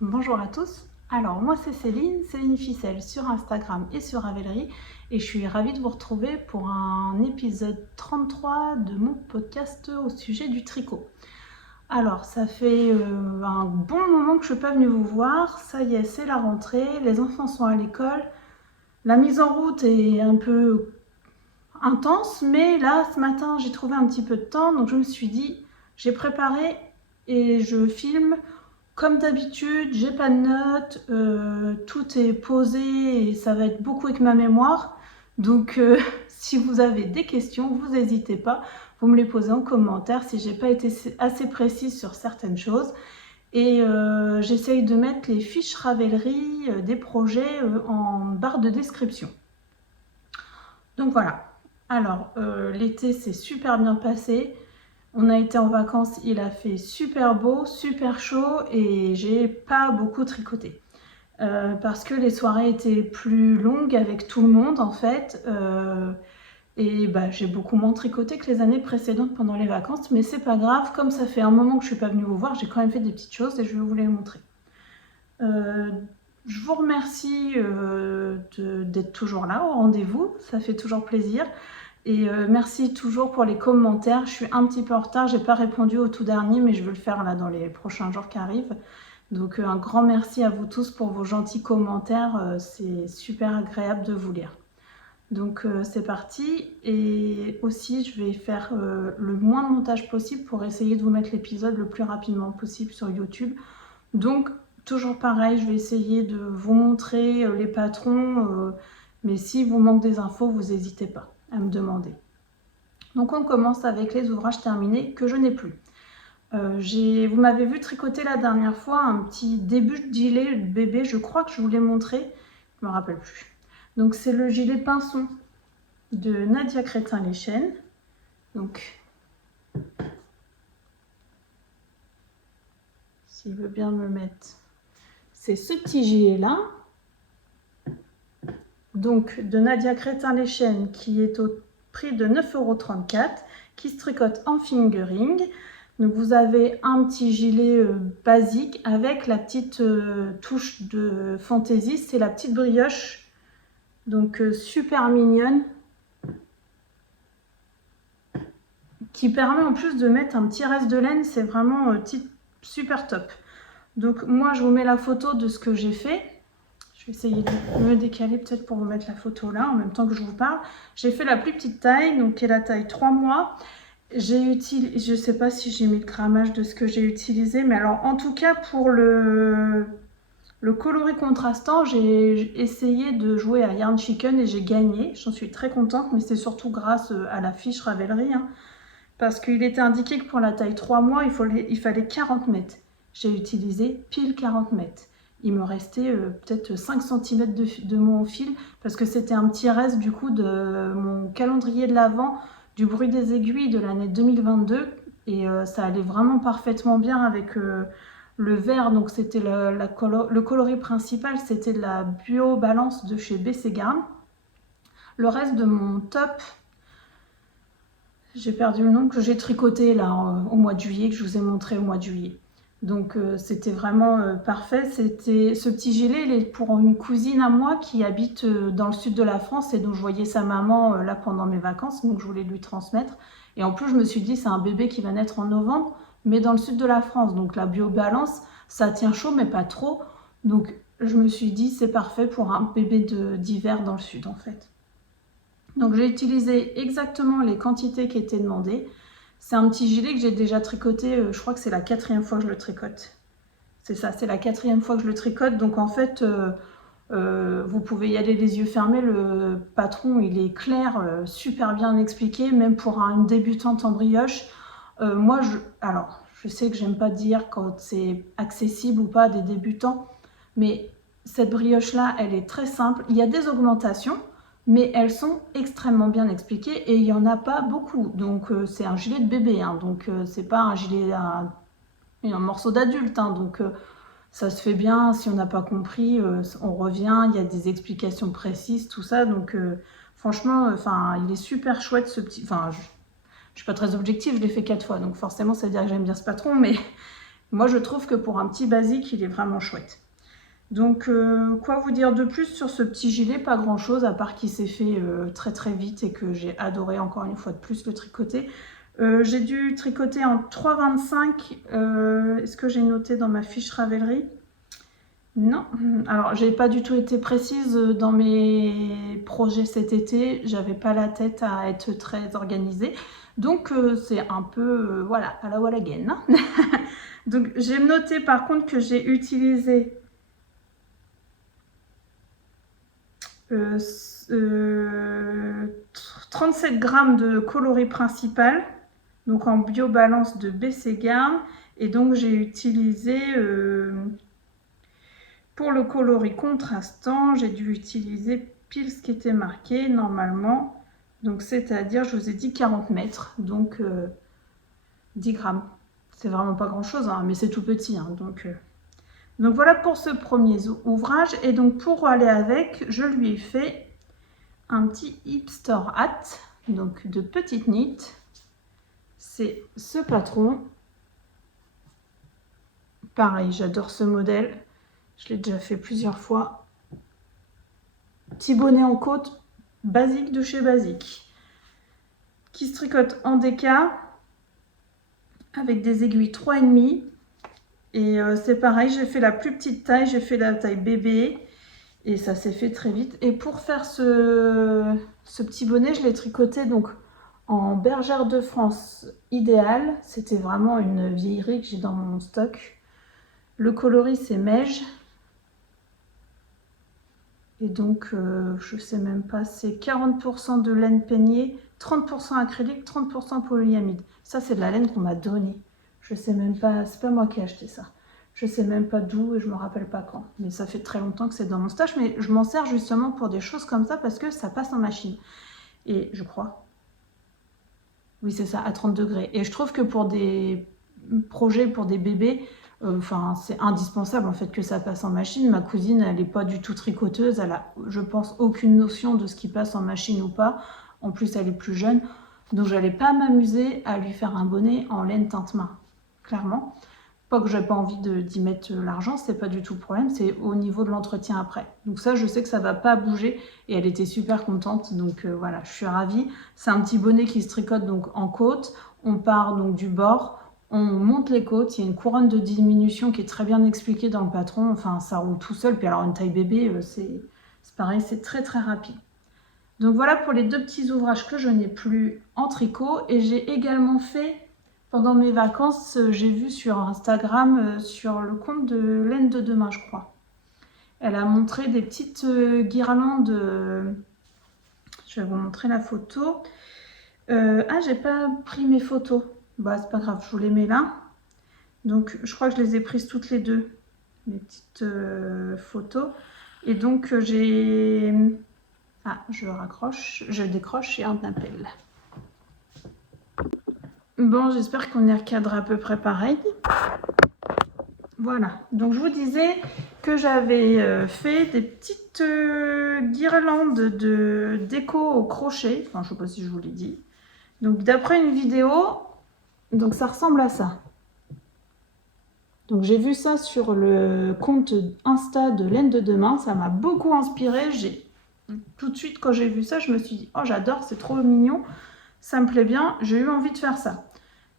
Bonjour à tous, alors moi c'est Céline Ficelle sur Instagram et sur Ravelry et je suis ravie de vous retrouver pour un épisode 33 de mon podcast au sujet du tricot. Alors ça fait un bon moment que je ne suis pas venue vous voir, ça y est c'est la rentrée, les enfants sont à l'école, la mise en route est un peu intense mais là ce matin j'ai trouvé un petit peu de temps donc je me suis dit j'ai préparé et je filme. Comme d'habitude, j'ai pas de notes, tout est posé et ça va être beaucoup avec ma mémoire. Donc si vous avez des questions, vous n'hésitez pas, vous me les posez en commentaire si j'ai pas été assez précise sur certaines choses. Et j'essaye de mettre les fiches Ravelry des projets en barre de description. Donc voilà. Alors l'été s'est super bien passé. On a été en vacances, il a fait super beau, super chaud et j'ai pas beaucoup tricoté. Parce que les soirées étaient plus longues avec tout le monde en fait. Et j'ai beaucoup moins tricoté que les années précédentes pendant les vacances. Mais c'est pas grave, comme ça fait un moment que je suis pas venue vous voir, j'ai quand même fait des petites choses et je vais vous les montrer. Je vous remercie d'être toujours là au rendez-vous, ça fait toujours plaisir. Et merci toujours pour les commentaires. Je suis un petit peu en retard, j'ai pas répondu au tout dernier, mais je vais le faire là dans les prochains jours qui arrivent. Donc un grand merci à vous tous pour vos gentils commentaires, c'est super agréable de vous lire. Donc c'est parti, et aussi je vais faire le moins de montage possible pour essayer de vous mettre l'épisode le plus rapidement possible sur YouTube. Donc toujours pareil, je vais essayer de vous montrer les patrons, mais si vous manque des infos, vous n'hésitez pas à me demander. Donc on commence avec les ouvrages terminés que je n'ai plus. Vous m'avez vu tricoter la dernière fois un petit début de gilet bébé, je crois que je vous l'ai montré, je me rappelle plus. Donc c'est le gilet pinson de Nadia Crétin-Leschen. Donc s'il veut bien me mettre, c'est ce petit gilet là. Donc de Nadia Crétin-Leschen qui est au prix de 9,34 €, qui se tricote en fingering. Donc vous avez un petit gilet basique avec la petite touche de fantaisie, c'est la petite brioche, donc super mignonne, qui permet en plus de mettre un petit reste de laine, c'est vraiment super top. Donc moi je vous mets la photo de ce que j'ai fait. Je vais essayer de me décaler peut-être pour vous mettre la photo là en même temps que je vous parle. J'ai fait la plus petite taille, donc qui est la taille 3 mois. J'ai utilisé, je ne sais pas si j'ai mis le grammage de ce que j'ai utilisé, mais alors en tout cas pour le coloris contrastant, j'ai essayé de jouer à Yarn Chicken et j'ai gagné. J'en suis très contente, mais c'est surtout grâce à la fiche Ravelry, hein, parce qu'il était indiqué que pour la taille 3 mois, il fallait 40 mètres. J'ai utilisé pile 40 mètres. Il me restait peut-être 5 cm de mon fil, parce que c'était un petit reste du coup de mon calendrier de l'Avent, du bruit des aiguilles de l'année 2022. Et ça allait vraiment parfaitement bien avec le vert. Donc c'était le coloris principal, c'était de la Bio Balance de chez BC Garn. Le reste de mon top, j'ai perdu le nom, que j'ai tricoté là au mois de juillet, que je vous ai montré au mois de juillet. Donc c'était vraiment parfait. C'était ce petit gilet, il est pour une cousine à moi qui habite dans le sud de la France et dont je voyais sa maman là pendant mes vacances, donc je voulais lui transmettre. Et en plus je me suis dit c'est un bébé qui va naître en novembre, mais dans le sud de la France, donc la biobalance, ça tient chaud mais pas trop. Donc je me suis dit c'est parfait pour un bébé d'hiver dans le sud en fait. Donc j'ai utilisé exactement les quantités qui étaient demandées. C'est un petit gilet que j'ai déjà tricoté, je crois que c'est la 4e fois que je le tricote. C'est ça, c'est la 4e fois que je le tricote. Donc en fait, Vous pouvez y aller les yeux fermés, le patron il est clair, super bien expliqué, même pour une débutante en brioche. Moi, alors, je sais que j'aime pas dire quand c'est accessible ou pas à des débutants, mais cette brioche-là, elle est très simple. Il y a des augmentations, mais elles sont extrêmement bien expliquées et il n'y en a pas beaucoup. Donc, c'est un gilet de bébé, hein, donc c'est pas un gilet, un morceau d'adulte, hein, donc ça se fait bien. Si on n'a pas compris, on revient, il y a des explications précises, tout ça. Donc, franchement, il est super chouette ce petit... Enfin, je ne suis pas très objective, je l'ai fait 4 fois, donc forcément, ça veut dire que j'aime bien ce patron, mais moi, je trouve que pour un petit basique, il est vraiment chouette. Donc, quoi vous dire de plus sur ce petit gilet? Pas grand-chose, à part qu'il s'est fait très très vite et que j'ai adoré encore une fois de plus le tricoter. J'ai dû tricoter en 3,25. Est-ce que j'ai noté dans ma fiche Ravelry? Non. Alors, j'ai pas du tout été précise dans mes projets cet été. J'avais pas la tête à être très organisée. Donc, c'est un peu, voilà, à la wall again, hein. Donc, j'ai noté par contre que j'ai utilisé 37 grammes de coloris principal, donc en biobalance de BC Garn. Et donc, j'ai utilisé... pour le coloris contrastant, j'ai dû utiliser pile ce qui était marqué normalement. Donc, c'est-à-dire, je vous ai dit 40 mètres, donc 10 grammes. C'est vraiment pas grand-chose, hein, mais c'est tout petit. Hein, donc voilà pour ce premier ouvrage. Et donc, pour aller avec, je lui ai fait un petit hipster hat, donc de petite knit. C'est ce patron. Pareil, j'adore ce modèle. Je l'ai déjà fait plusieurs fois. Petit bonnet en côte, basique de chez Basique. Qui se tricote en déca avec des aiguilles 3,5. Et c'est pareil, j'ai fait la plus petite taille, j'ai fait la taille bébé. Et ça s'est fait très vite. Et pour faire ce petit bonnet, je l'ai tricoté donc en bergère de France idéale. C'était vraiment une vieillerie que j'ai dans mon stock. Le coloris, c'est Meige. Et donc, je sais même pas, c'est 40% de laine peignée, 30% acrylique, 30% polyamide. Ça, c'est de la laine qu'on m'a donnée. Je sais même pas, c'est pas moi qui ai acheté ça. Je sais même pas d'où et je me rappelle pas quand. Mais ça fait très longtemps que c'est dans mon stash. Mais je m'en sers justement pour des choses comme ça parce que ça passe en machine. Et je crois. Oui, c'est ça, à 30 degrés. Et je trouve que pour des projets, pour des bébés, c'est indispensable en fait que ça passe en machine. Ma cousine, elle n'est pas du tout tricoteuse. Elle a, je pense, aucune notion de ce qui passe en machine ou pas. En plus, elle est plus jeune. Donc, j'allais pas m'amuser à lui faire un bonnet en laine teinte main. Clairement. Pas que j'ai pas envie d'y mettre l'argent, c'est pas du tout le problème, c'est au niveau de l'entretien après. Donc ça, je sais que ça va pas bouger et elle était super contente, donc voilà, je suis ravie. C'est un petit bonnet qui se tricote donc en côte, on part donc du bord, on monte les côtes, il y a une couronne de diminution qui est très bien expliquée dans le patron, enfin ça roule tout seul, puis alors une taille bébé, c'est pareil, c'est très très rapide. Donc voilà pour les deux petits ouvrages que je n'ai plus en tricot et j'ai également fait... Pendant mes vacances, j'ai vu sur Instagram, sur le compte de Laine de Demain, je crois. Elle a montré des petites guirlandes. Je vais vous montrer la photo. Ah, j'ai pas pris mes photos. Bah, c'est pas grave, je vous les mets là. Donc, je crois que je les ai prises toutes les deux, mes petites photos. Et donc, j'ai... Ah, je raccroche, je décroche et un appel. Bon, j'espère qu'on est recadré à peu près pareil. Voilà, donc je vous disais que j'avais fait des petites guirlandes de déco au crochet. Enfin, je ne sais pas si je vous l'ai dit. Donc, d'après une vidéo, donc ça ressemble à ça. Donc, j'ai vu ça sur le compte Insta de Laine de Demain. Ça m'a beaucoup inspiré. Tout de suite, quand j'ai vu ça, je me suis dit, oh, j'adore, c'est trop mignon. Ça me plaît bien, j'ai eu envie de faire ça.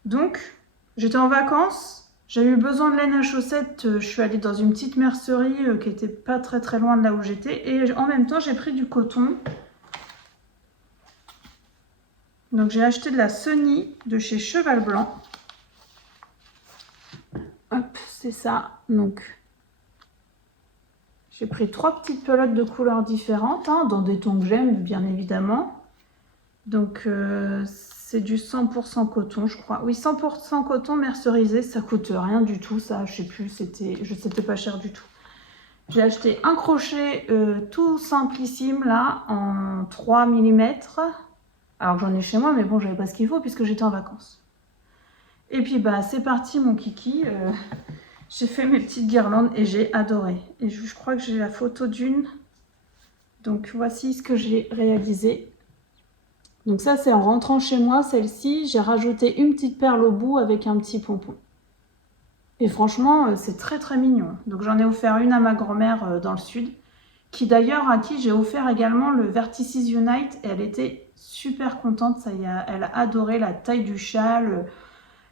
Donc, j'étais en vacances, j'ai eu besoin de laine à chaussettes, je suis allée dans une petite mercerie qui était pas très très loin de là où j'étais. Et en même temps, j'ai pris du coton. Donc, j'ai acheté de la Sony de chez Cheval Blanc. Hop, c'est ça. Donc, J'ai pris 3 petites pelotes de couleurs différentes, hein, dans des tons que j'aime, bien évidemment. Donc, c'est du 100% coton, je crois. Oui, 100% coton mercerisé, ça coûte rien du tout, ça, je sais plus, c'était pas cher du tout. J'ai acheté un crochet tout simplissime, là, en 3 mm. Alors, j'en ai chez moi, mais bon, j'avais pas ce qu'il faut puisque j'étais en vacances. Et puis, bah, c'est parti, mon kiki. J'ai fait mes petites guirlandes et j'ai adoré. Et je crois que j'ai la photo d'une. Donc, voici ce que j'ai réalisé. Donc ça, c'est en rentrant chez moi, celle-ci, j'ai rajouté une petite perle au bout avec un petit pompon. Et franchement, c'est très très mignon. Donc j'en ai offert une à ma grand-mère dans le sud, qui d'ailleurs, à qui j'ai offert également le Vertices Unite. Et elle était super contente, elle a adoré la taille du châle.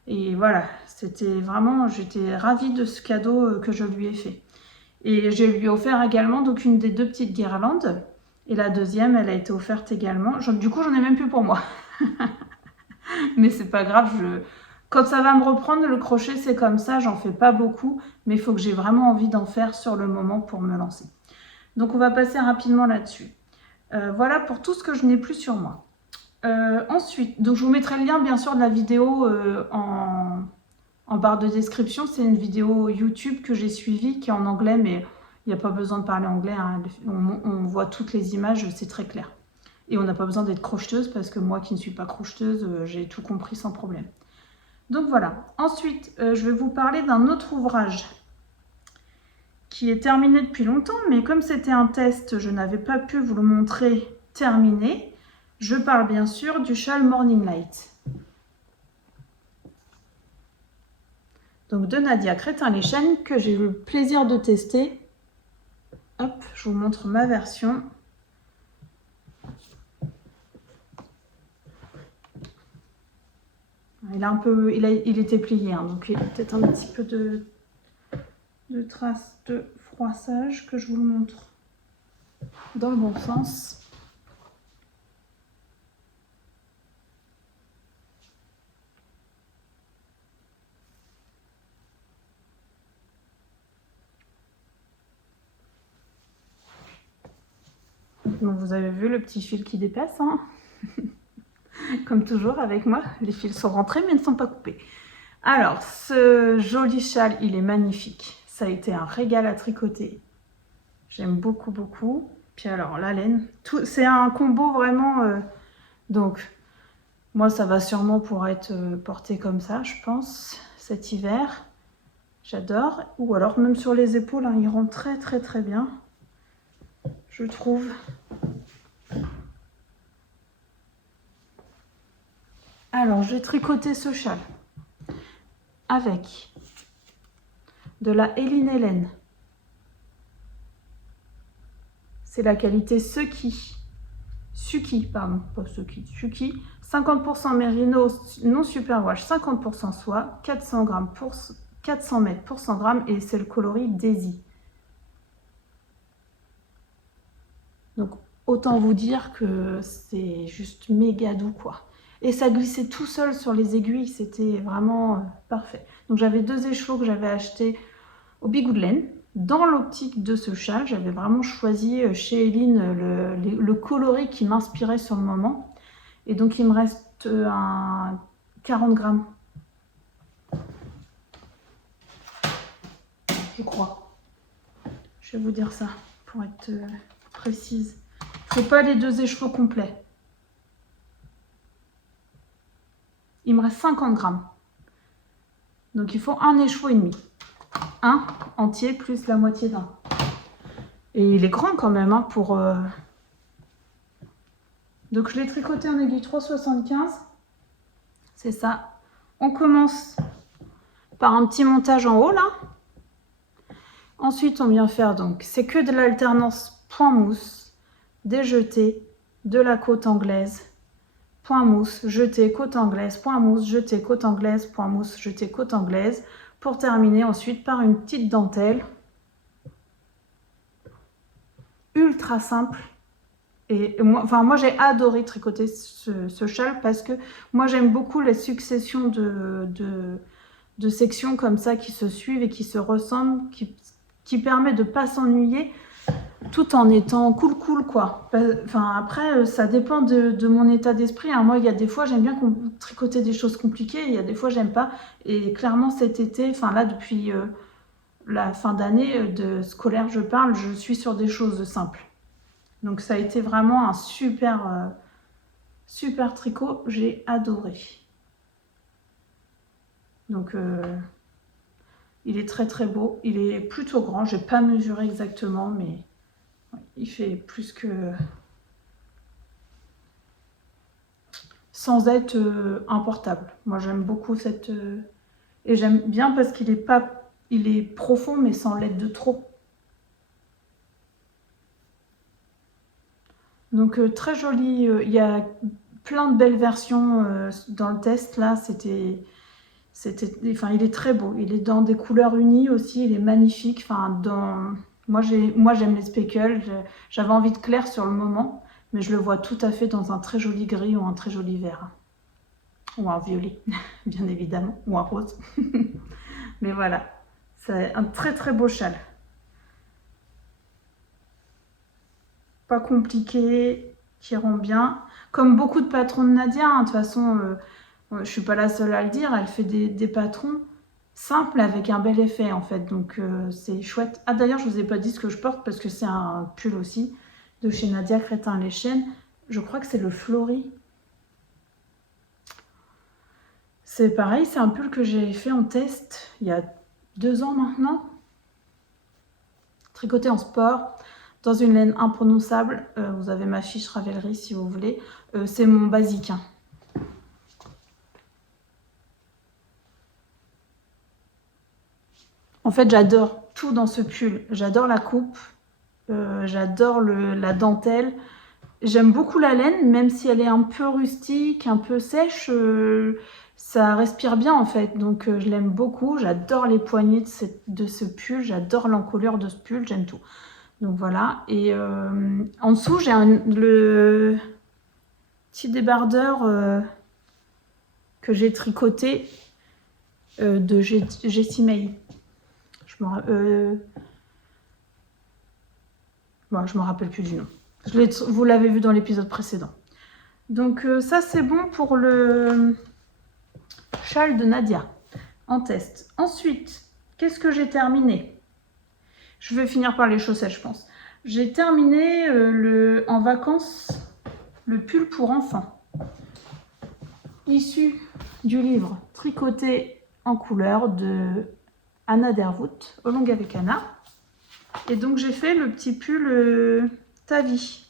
Et voilà, c'était vraiment, j'étais ravie de ce cadeau que je lui ai fait. Et je lui ai offert également donc une des 2 petites guirlandes. Et la deuxième, elle a été offerte également. Du coup, j'en ai même plus pour moi. Mais c'est pas grave. Quand ça va me reprendre, le crochet, c'est comme ça. J'en fais pas beaucoup. Mais il faut que j'ai vraiment envie d'en faire sur le moment pour me lancer. Donc, on va passer rapidement là-dessus. Voilà pour tout ce que je n'ai plus sur moi. Ensuite, donc je vous mettrai le lien, bien sûr, de la vidéo en barre de description. C'est une vidéo YouTube que j'ai suivie qui est en anglais, mais il n'y a pas besoin de parler anglais, hein. On voit toutes les images, c'est très clair. Et on n'a pas besoin d'être crocheteuse parce que moi qui ne suis pas crocheteuse, j'ai tout compris sans problème. Donc voilà. Ensuite, je vais vous parler d'un autre ouvrage qui est terminé depuis longtemps, mais comme c'était un test, je n'avais pas pu vous le montrer terminé. Je parle bien sûr du châle Morning Light. Donc de Nadia Crétin-Leschène, que j'ai eu le plaisir de tester. Hop, je vous montre ma version. Il était plié, hein, donc il y a peut-être un petit peu de traces de froissage que je vous montre dans le bon sens. Donc vous avez vu le petit fil qui dépasse, hein. Comme toujours avec moi, les fils sont rentrés mais ne sont pas coupés. Alors, ce joli châle, il est magnifique. Ça a été un régal à tricoter. J'aime beaucoup, beaucoup. Puis alors, la laine, c'est un combo vraiment... donc, moi, ça va sûrement pour être porté comme ça, je pense, cet hiver. J'adore. Ou alors, même sur les épaules, hein, il rentre très, très, très bien. Je trouve... Alors, j'ai tricoté ce châle avec de la Hélène Hélène. C'est la qualité Suki, pardon, pas Suki, Suki. 50% mérino non superwash, 50% soie, 400 mètres pour 100 grammes et c'est le coloris Daisy. Donc, autant vous dire que c'est juste méga doux, quoi. Et ça glissait tout seul sur les aiguilles, c'était vraiment parfait. Donc j'avais 2 écheveaux que j'avais achetés au Bigoudelaine. Dans l'optique de ce châle, j'avais vraiment choisi chez Eline le coloris qui m'inspirait sur le moment. Et donc il me reste 40 grammes. Je crois. Je vais vous dire ça pour être précise. Il ne faut pas les 2 écheveaux complets. Il me reste 50 grammes. Donc il faut un écheveau et demi. Un entier plus la moitié d'un. Et il est grand quand même, hein, pour... Donc je l'ai tricoté en aiguille 3,75. C'est ça. On commence par un petit montage en haut là. Ensuite on vient faire donc, c'est que de l'alternance point mousse, des jetés, de la côte anglaise, point mousse, jeté, côte anglaise, point mousse, jeté, côte anglaise, point mousse, jeté, côte anglaise, pour terminer ensuite par une petite dentelle. Ultra simple. Et moi j'ai adoré tricoter ce châle parce que moi j'aime beaucoup les successions de sections comme ça qui se suivent et qui se ressemblent, qui permet de ne pas s'ennuyer. tout en étant cool quoi. Enfin, après, ça dépend de mon état d'esprit, hein. Moi, il y a des fois, j'aime bien tricoter des choses compliquées, il y a des fois, j'aime pas. Et clairement, cet été, enfin là, depuis la fin d'année de scolaire, je parle, je suis sur des choses simples. Donc ça a été vraiment un super tricot, j'ai adoré. Donc il est très beau, il est plutôt grand, j'ai pas mesuré exactement, mais il fait plus que... sans être importable. Moi j'aime beaucoup cette... et j'aime bien parce qu'il est pas... il est profond mais sans l'être de trop. Donc très joli, il y a plein de belles versions dans le test là, enfin, il est très beau, il est dans des couleurs unies aussi, il est magnifique. Enfin, moi j'aime les speckles, j'avais envie de clair sur le moment, mais je le vois tout à fait dans un très joli gris ou un très joli vert. Ou un violet, bien évidemment, ou un rose. Mais voilà, c'est un très beau châle. Pas compliqué, qui rend bien. Comme beaucoup de patrons de Nadia, hein, de toute façon... je suis pas la seule à le dire, elle fait des patrons simples avec un bel effet en fait, donc c'est chouette. Ah d'ailleurs je vous ai pas dit ce que je porte parce que c'est un pull aussi de chez Nadia Crétin-Leschaine, je crois que c'est le Flory. C'est pareil, c'est un pull que j'ai fait en test il y a 2 ans maintenant, tricoté en sport, dans une laine imprononçable, vous avez ma fiche Ravelry si vous voulez, c'est mon basique, hein. En fait, j'adore tout dans ce pull. J'adore la coupe, j'adore la dentelle. J'aime beaucoup la laine, même si elle est un peu rustique, un peu sèche, ça respire bien en fait. Donc je l'aime beaucoup. J'adore les poignées de ce pull, j'adore l'encolure de ce pull, j'aime tout. Donc voilà. Et en dessous, j'ai le petit débardeur que j'ai tricoté de Jessie May. Bon, je me rappelle plus du nom. Vous l'avez vu dans l'épisode précédent. Donc ça c'est bon pour le châle de Nadia en test. Ensuite, qu'est-ce que j'ai terminé? Je vais finir par les chaussettes, je pense. J'ai terminé en vacances le pull pour enfants, issu du livre Tricoté en couleur de Anna Dervoot, Au long avec Anna. Et donc j'ai fait le petit pull Ta vie.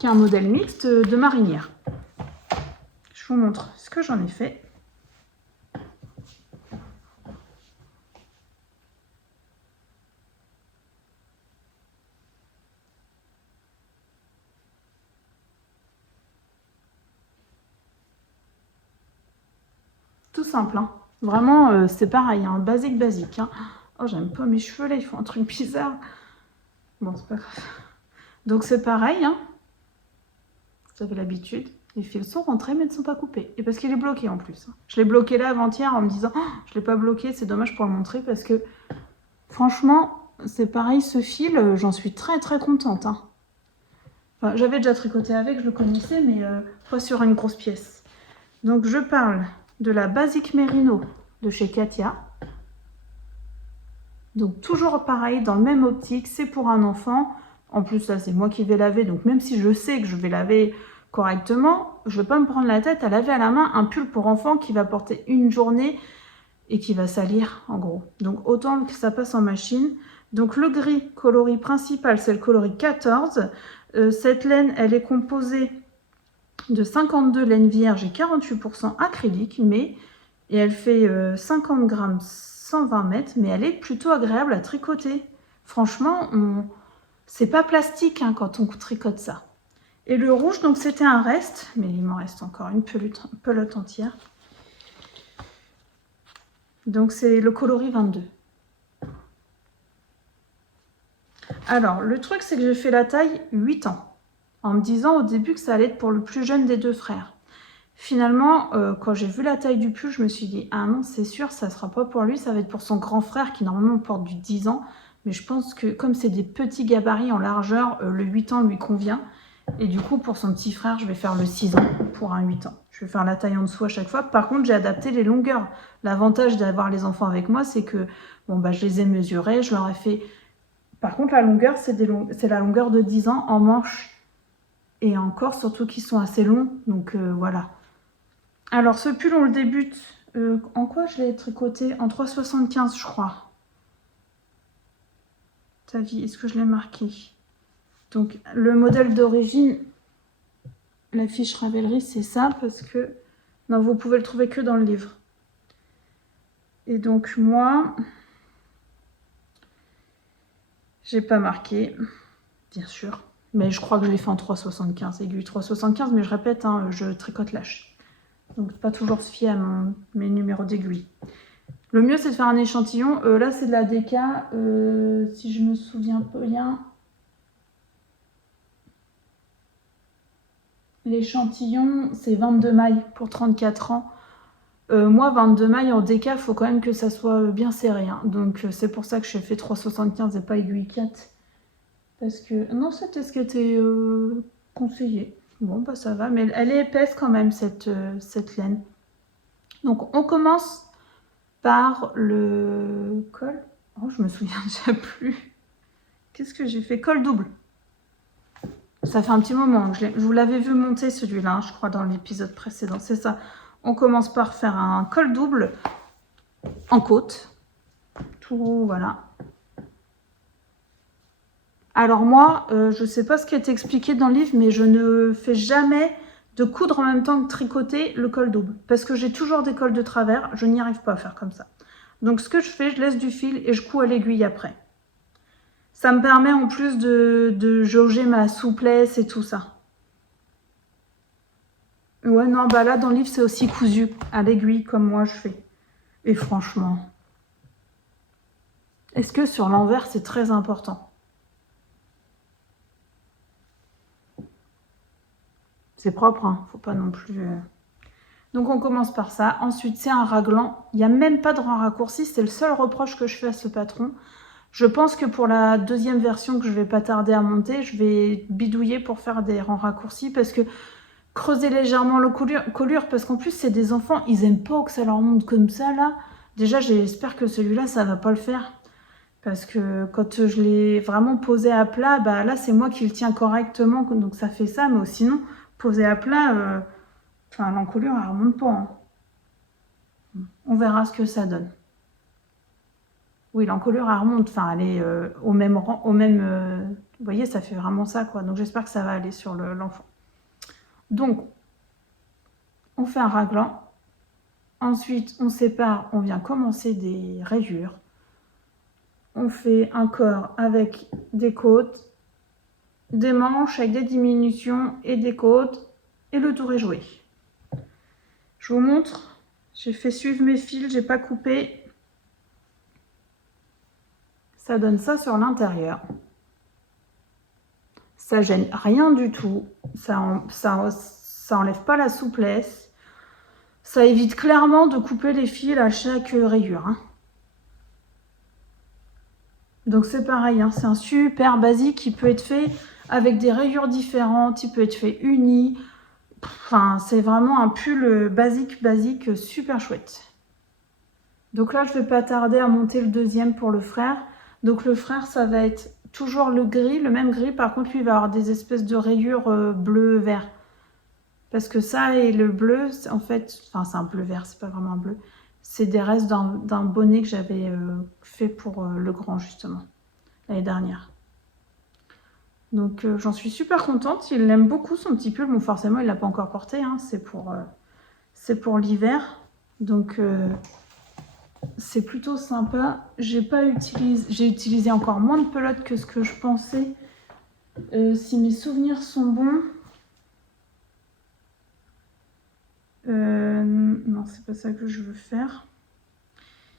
Qui est un modèle mixte de marinière. Je vous montre ce que j'en ai fait. Tout simple, hein. Vraiment, c'est pareil, hein, basique. Hein. Oh, j'aime pas mes cheveux là, ils font un truc bizarre. Bon, c'est pas grave. Donc c'est pareil, hein. Vous avez l'habitude. Les fils sont rentrés mais ne sont pas coupés. Et parce qu'il est bloqué en plus. Je l'ai bloqué là avant-hier en me disant oh, je l'ai pas bloqué, c'est dommage pour le montrer parce que franchement, c'est pareil, ce fil, j'en suis très contente. Hein. Enfin, j'avais déjà tricoté avec, je le connaissais, mais pas sur une grosse pièce. Donc je parle de la Basic Merino de chez Katia. Donc toujours pareil, dans le même optique, c'est pour un enfant. En plus là c'est moi qui vais laver, donc même si je sais que je vais laver correctement, je ne vais pas me prendre la tête à laver à la main un pull pour enfant qui va porter une journée et qui va salir en gros. Donc autant que ça passe en machine. Donc le gris coloris principal, c'est le coloris 14. Cette laine, elle est composée de 52 laine vierge et 48% acrylique, et elle fait 50 grammes, 120 mètres, mais elle est plutôt agréable à tricoter. Franchement, c'est pas plastique hein, quand on tricote ça. Et le rouge, donc c'était un reste, mais il m'en reste encore une pelote entière. Donc c'est le coloris 22. Alors, le truc, c'est que j'ai fait la taille 8 ans, en me disant au début que ça allait être pour le plus jeune des 2 frères. Finalement, quand j'ai vu la taille du pull, je me suis dit, ah non, c'est sûr, ça sera pas pour lui, ça va être pour son grand frère qui normalement porte du 10 ans. Mais je pense que comme c'est des petits gabarits en largeur, le 8 ans lui convient. Et du coup, pour son petit frère, je vais faire le 6 ans pour un 8 ans. Je vais faire la taille en dessous à chaque fois. Par contre, j'ai adapté les longueurs. L'avantage d'avoir les enfants avec moi, c'est que bon, bah, je les ai mesurés, je leur ai fait... Par contre, la longueur, c'est la longueur de 10 ans en manches. Et encore, surtout qu'ils sont assez longs. Donc voilà. Alors, ce pull, on le débute... en quoi je l'ai tricoté? En 3,75, je crois. Ta vie, est-ce que je l'ai marqué? Donc, le modèle d'origine, la fiche Ravelry, c'est ça, parce que... Non, vous pouvez le trouver que dans le livre. Et donc, moi... J'ai pas marqué, bien sûr. Mais je crois que je l'ai fait en 3,75, aiguille 3,75, mais je répète, hein, je tricote lâche. Donc, pas toujours se fier à mes numéros d'aiguille. Le mieux, c'est de faire un échantillon. Là, c'est de la DK, si je me souviens bien. L'échantillon, c'est 22 mailles pour 34 ans. Moi, 22 mailles en DK, il faut quand même que ça soit bien serré. Hein. Donc, c'est pour ça que j'ai fait 3,75 et pas aiguille 4. Parce que... Non, c'était ce qui était conseillé. Bon, bah ça va. Mais elle est épaisse quand même, cette laine. Donc, on commence par le col. Oh, je me souviens déjà plus. Qu'est-ce que j'ai fait? Col double. Ça fait un petit moment. Je vous l'avais vu monter celui-là, hein, je crois, dans l'épisode précédent. C'est ça. On commence par faire un col double en côte. Tout, voilà. Alors moi, je ne sais pas ce qui est expliqué dans le livre, mais je ne fais jamais de coudre en même temps que tricoter le col double. Parce que j'ai toujours des cols de travers, je n'y arrive pas à faire comme ça. Donc ce que je fais, je laisse du fil et je couds à l'aiguille après. Ça me permet en plus de jauger ma souplesse et tout ça. Ouais, non, bah là, dans le livre, c'est aussi cousu à l'aiguille, comme moi je fais. Et franchement, est-ce que sur l'envers, c'est très important? C'est propre, hein, faut pas non plus... Donc on commence par ça. Ensuite, c'est un raglan. Il n'y a même pas de rang raccourci. C'est le seul reproche que je fais à ce patron. Je pense que pour la deuxième version que je vais pas tarder à monter, je vais bidouiller pour faire des rangs raccourcis parce que creuser légèrement le colure parce qu'en plus, c'est des enfants, ils aiment pas que ça leur monte comme ça, là. Déjà, j'espère que celui-là, ça va pas le faire. Parce que quand je l'ai vraiment posé à plat, bah là, c'est moi qui le tiens correctement. Donc ça fait ça. Mais sinon, posé à plat... Enfin, l'encolure, elle remonte pas. Hein. On verra ce que ça donne. Oui, l'encolure, elle remonte. Enfin, elle est au même rang, vous voyez, ça fait vraiment ça, quoi. Donc, j'espère que ça va aller sur l'enfant. Donc, on fait un raglan. Ensuite, on sépare. On vient commencer des rayures. On fait un corps avec des côtes, des manches avec des diminutions et des côtes. Et le tour est joué. Je vous montre. J'ai fait suivre mes fils, j'ai pas coupé. Ça donne ça sur l'intérieur. Ça gêne rien du tout. Ça enlève pas la souplesse. Ça évite clairement de couper les fils à chaque rayure. Hein. Donc c'est pareil, hein, c'est un super basique. Il peut être fait avec des rayures différentes. Il peut être fait uni. Enfin, c'est vraiment un pull basique, super chouette. Donc là, je vais pas tarder à monter le deuxième pour le frère. Donc le frère, ça va être toujours le gris, le même gris. Par contre, lui, il va avoir des espèces de rayures bleu-vert. Parce que ça et le bleu, en fait, enfin c'est un bleu-vert, c'est pas vraiment un bleu. C'est des restes d'un bonnet que j'avais fait pour le grand, justement, l'année dernière. Donc j'en suis super contente. Il l'aime beaucoup, son petit pull. Bon, forcément, il l'a pas encore porté. Hein. C'est pour l'hiver. Donc... c'est plutôt sympa. J'ai utilisé encore moins de pelote que ce que je pensais. Si mes souvenirs sont bons. Non, c'est pas ça que je veux faire.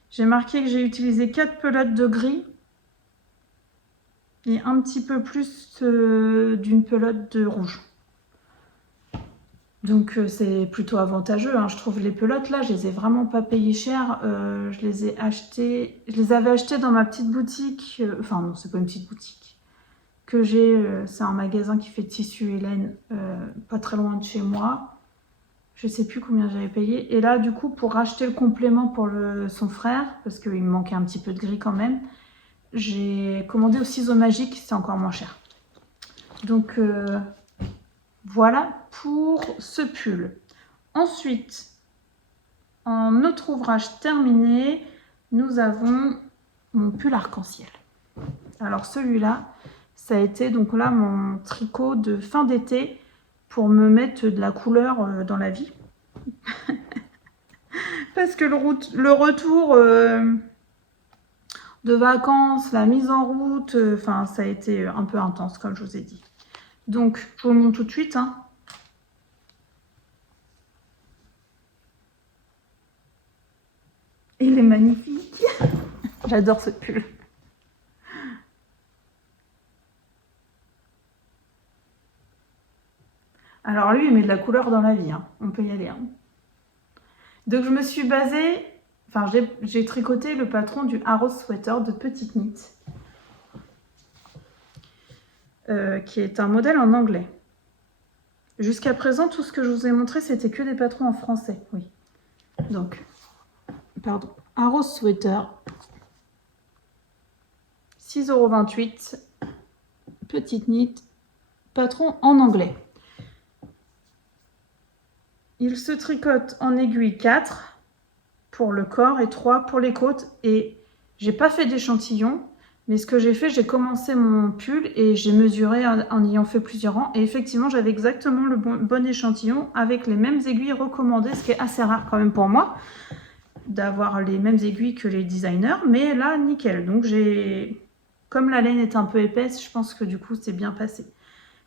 J'ai marqué que j'ai utilisé 4 pelotes de gris. Et un petit peu plus d'une pelote de rouge. Donc c'est plutôt avantageux, hein. Je trouve les pelotes là, je les ai vraiment pas payées cher. Je les avais achetées dans ma petite boutique. Enfin non, c'est pas une petite boutique que j'ai. C'est un magasin qui fait tissu et laine, pas très loin de chez moi. Je sais plus combien j'avais payé. Et là, du coup, pour racheter le complément pour son frère, parce qu'il me manquait un petit peu de gris quand même, j'ai commandé au ciseau magique, c'est encore moins cher. Donc voilà pour ce pull. Ensuite, en autre ouvrage terminé, nous avons mon pull arc-en-ciel. Alors celui-là, ça a été donc là mon tricot de fin d'été pour me mettre de la couleur dans la vie. Parce que le retour de vacances, la mise en route, enfin ça a été un peu intense comme je vous ai dit. Donc je vous le montre tout de suite, hein. Il est magnifique. J'adore ce pull. Alors lui, il met de la couleur dans la vie, hein. On peut y aller, hein. Donc je me suis basée, enfin j'ai tricoté le patron du Arrow Sweater de Petite Knit, qui est un modèle en anglais. Jusqu'à présent, tout ce que je vous ai montré, c'était que des patrons en français, oui. Donc, pardon, Arrow Sweater, 6,28 €, Petite Knit, patron en anglais. Il se tricote en aiguille 4 pour le corps et 3 pour les côtes. Et j'ai pas fait d'échantillon, mais ce que j'ai fait, j'ai commencé mon pull et j'ai mesuré en ayant fait plusieurs rangs. Et effectivement, j'avais exactement le bon échantillon avec les mêmes aiguilles recommandées, ce qui est assez rare quand même pour moi, d'avoir les mêmes aiguilles que les designers. Mais là, nickel. Donc comme la laine est un peu épaisse, je pense que du coup, c'est bien passé.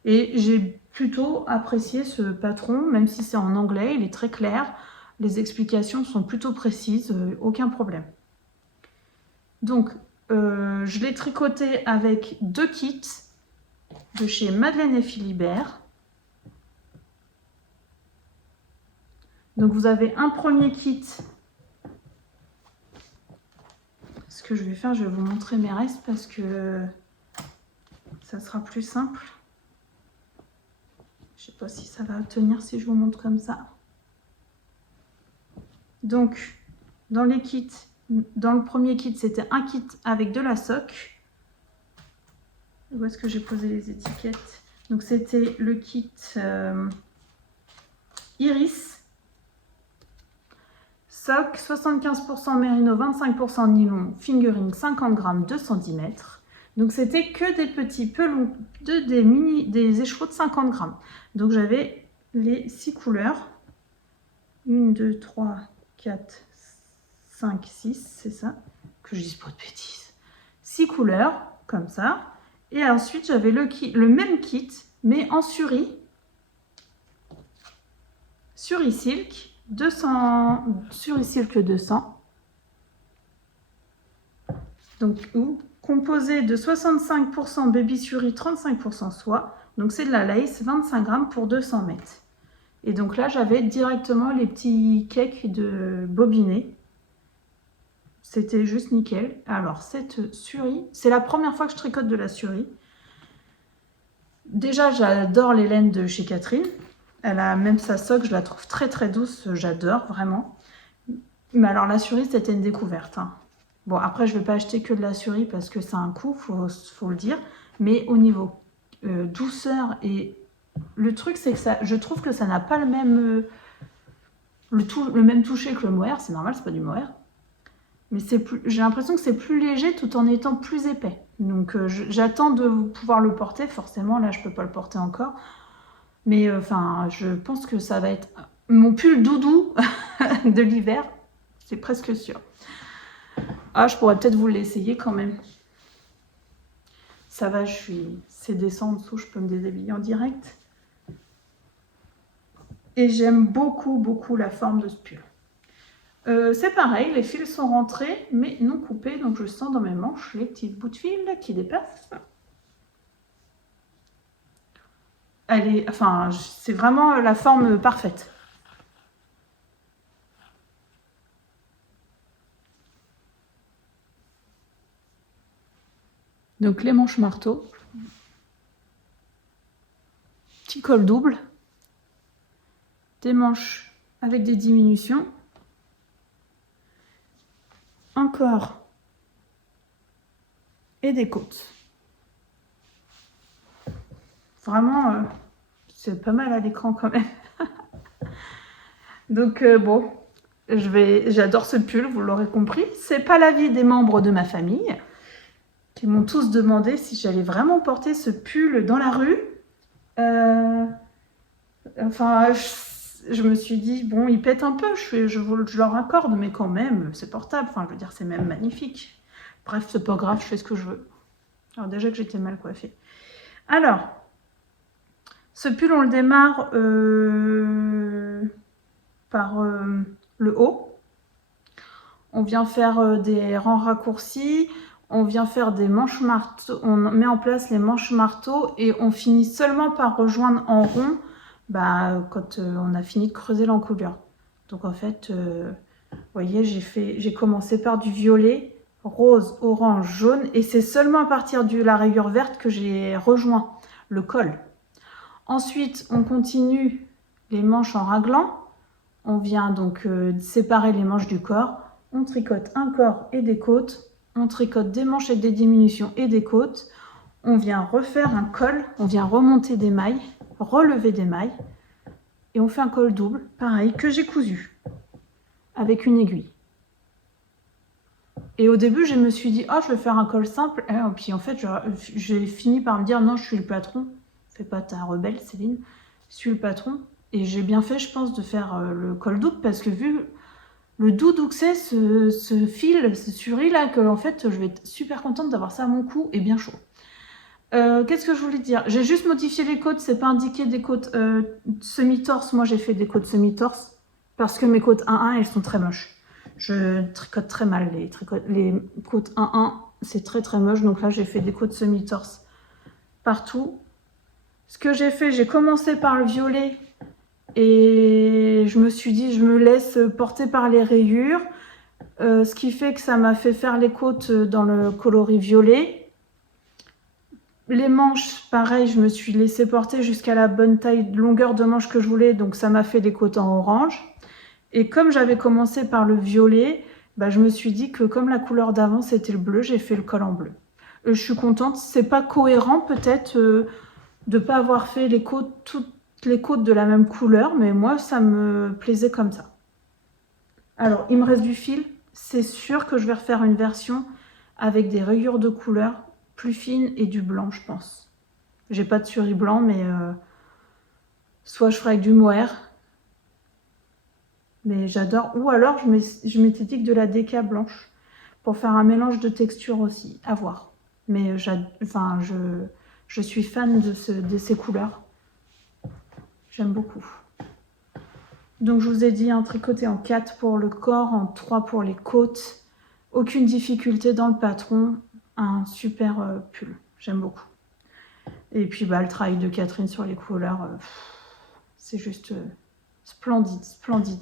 Et j'ai plutôt apprécié ce patron, même si c'est en anglais, il est très clair. Les explications sont plutôt précises, aucun problème. Donc, je l'ai tricoté avec 2 kits de chez Madeleine et Philibert. Donc, vous avez un premier kit. Ce que je vais faire, je vais vous montrer mes restes parce que ça sera plus simple. Je sais pas si ça va tenir si je vous montre comme ça. Donc, dans les kits, dans le premier kit, c'était un kit avec de la soque. Où est-ce que j'ai posé les étiquettes? Donc, c'était le kit Iris. Soque, 75% mérino, 25% nylon, fingering, 50 grammes, 2 cm. Donc, c'était que des petits pelons, des écheveaux de 50 grammes. Donc, j'avais les 6 couleurs. 1, 2, 3, 4, 5, 6, c'est ça, que je dise pas de bêtises. 6 couleurs, comme ça. Et ensuite, j'avais le même kit, mais en Suri. Suri Silk, 200, Suri Silk 200. Donc, composé de 65% Baby Suri, 35% soie. Donc, c'est de la lace, 25 grammes pour 200 mètres. Et donc là, j'avais directement les petits cakes de bobinet. C'était juste nickel. Alors, cette Suri, c'est la première fois que je tricote de la Suri. Déjà, j'adore les laines de chez Catherine. Elle a même sa soque, je la trouve très très douce. J'adore, vraiment. Mais alors, la Suri, c'était une découverte, hein. Bon, après, je ne vais pas acheter que de la Suri parce que c'est un coût, faut le dire. Mais au niveau douceur et... Le truc, c'est que je trouve que ça n'a pas le même, le même toucher que le mohair. C'est normal, c'est pas du mohair. Mais j'ai l'impression que c'est plus léger tout en étant plus épais. Donc j'attends de pouvoir le porter. Forcément, là, je peux pas le porter encore. Mais enfin, je pense que ça va être mon pull doudou de l'hiver. C'est presque sûr. Ah, je pourrais peut-être vous l'essayer quand même. Ça va, c'est descend en dessous, je peux me déshabiller en direct. Et j'aime beaucoup, beaucoup la forme de ce pull. C'est pareil, les fils sont rentrés, mais non coupés. Donc, je sens dans mes manches les petits bouts de fil qui dépassent. enfin, c'est vraiment la forme parfaite. Donc les manches marteau, petit col double, des manches avec des diminutions, un corps et des côtes. Vraiment, c'est pas mal à l'écran quand même. Donc bon, j'adore ce pull, vous l'aurez compris. C'est pas l'avis des membres de ma famille qui m'ont tous demandé si j'allais vraiment porter ce pull dans la rue. Enfin, je me suis dit, bon, il pète un peu, je leur accorde, mais quand même, c'est portable. Enfin, je veux dire, c'est même magnifique. Bref, c'est pas grave, je fais ce que je veux. Alors déjà que j'étais mal coiffée. Alors, ce pull, on le démarre par le haut. On vient faire des rangs raccourcis. On vient faire des manches marteaux. On met en place les manches marteaux et on finit seulement par rejoindre en rond quand on a fini de creuser l'encolure. Donc en fait, vous voyez, j'ai commencé par du violet, rose, orange, jaune, et c'est seulement à partir de la rayure verte que j'ai rejoint le col. Ensuite, on continue les manches en raglan. On vient donc séparer les manches du corps. On tricote un corps et des côtes. On tricote des manches et des diminutions et des côtes. On vient refaire un col. On vient remonter des mailles, relever des mailles. Et on fait un col double, pareil, que j'ai cousu avec une aiguille. Et au début, je me suis dit, oh, je vais faire un col simple. Et puis en fait, j'ai fini par me dire, non, je suis le patron. Fais pas ta rebelle, Céline. Je suis le patron. Et j'ai bien fait, je pense, de faire le col double parce que vu le doudou que c'est, ce fil, ce suri là, que en fait, je vais être super contente d'avoir ça à mon cou et bien chaud. Qu'est-ce que je voulais dire? J'ai juste modifié les côtes, c'est pas indiqué des côtes semi-torse. Moi, j'ai fait des côtes semi-torse parce que mes côtes 1-1, elles sont très moches. Je tricote très mal les côtes 1-1, c'est très très moche. Donc là, j'ai fait des côtes semi-torse partout. Ce que j'ai fait, j'ai commencé par le violet et je me suis dit, je me laisse porter par les rayures. Ce qui fait que ça m'a fait faire les côtes dans le coloris violet. Les manches, pareil, je me suis laissé porter jusqu'à la bonne taille, longueur de manche que je voulais, donc ça m'a fait des côtes en orange. Et comme j'avais commencé par le violet, je me suis dit que comme la couleur d'avant c'était le bleu, j'ai fait le col en bleu. Je suis contente, c'est pas cohérent peut-être de pas avoir fait toutes les côtes de la même couleur, mais moi ça me plaisait comme ça. Alors il me reste du fil, c'est sûr que je vais refaire une version avec des rayures de couleur plus fines et du blanc, je pense. J'ai pas de suri blanc, mais soit je ferai avec du mohair, mais j'adore. Ou alors je m'étais dit que de la déca blanche pour faire un mélange de textures aussi, à voir. Mais je suis fan de ces couleurs. J'aime beaucoup. Donc je vous ai dit, tricoté en 4 pour le corps, en 3 pour les côtes. Aucune difficulté dans le patron. Un super pull. J'aime beaucoup. Et puis le travail de Catherine sur les couleurs, c'est juste splendide, splendide.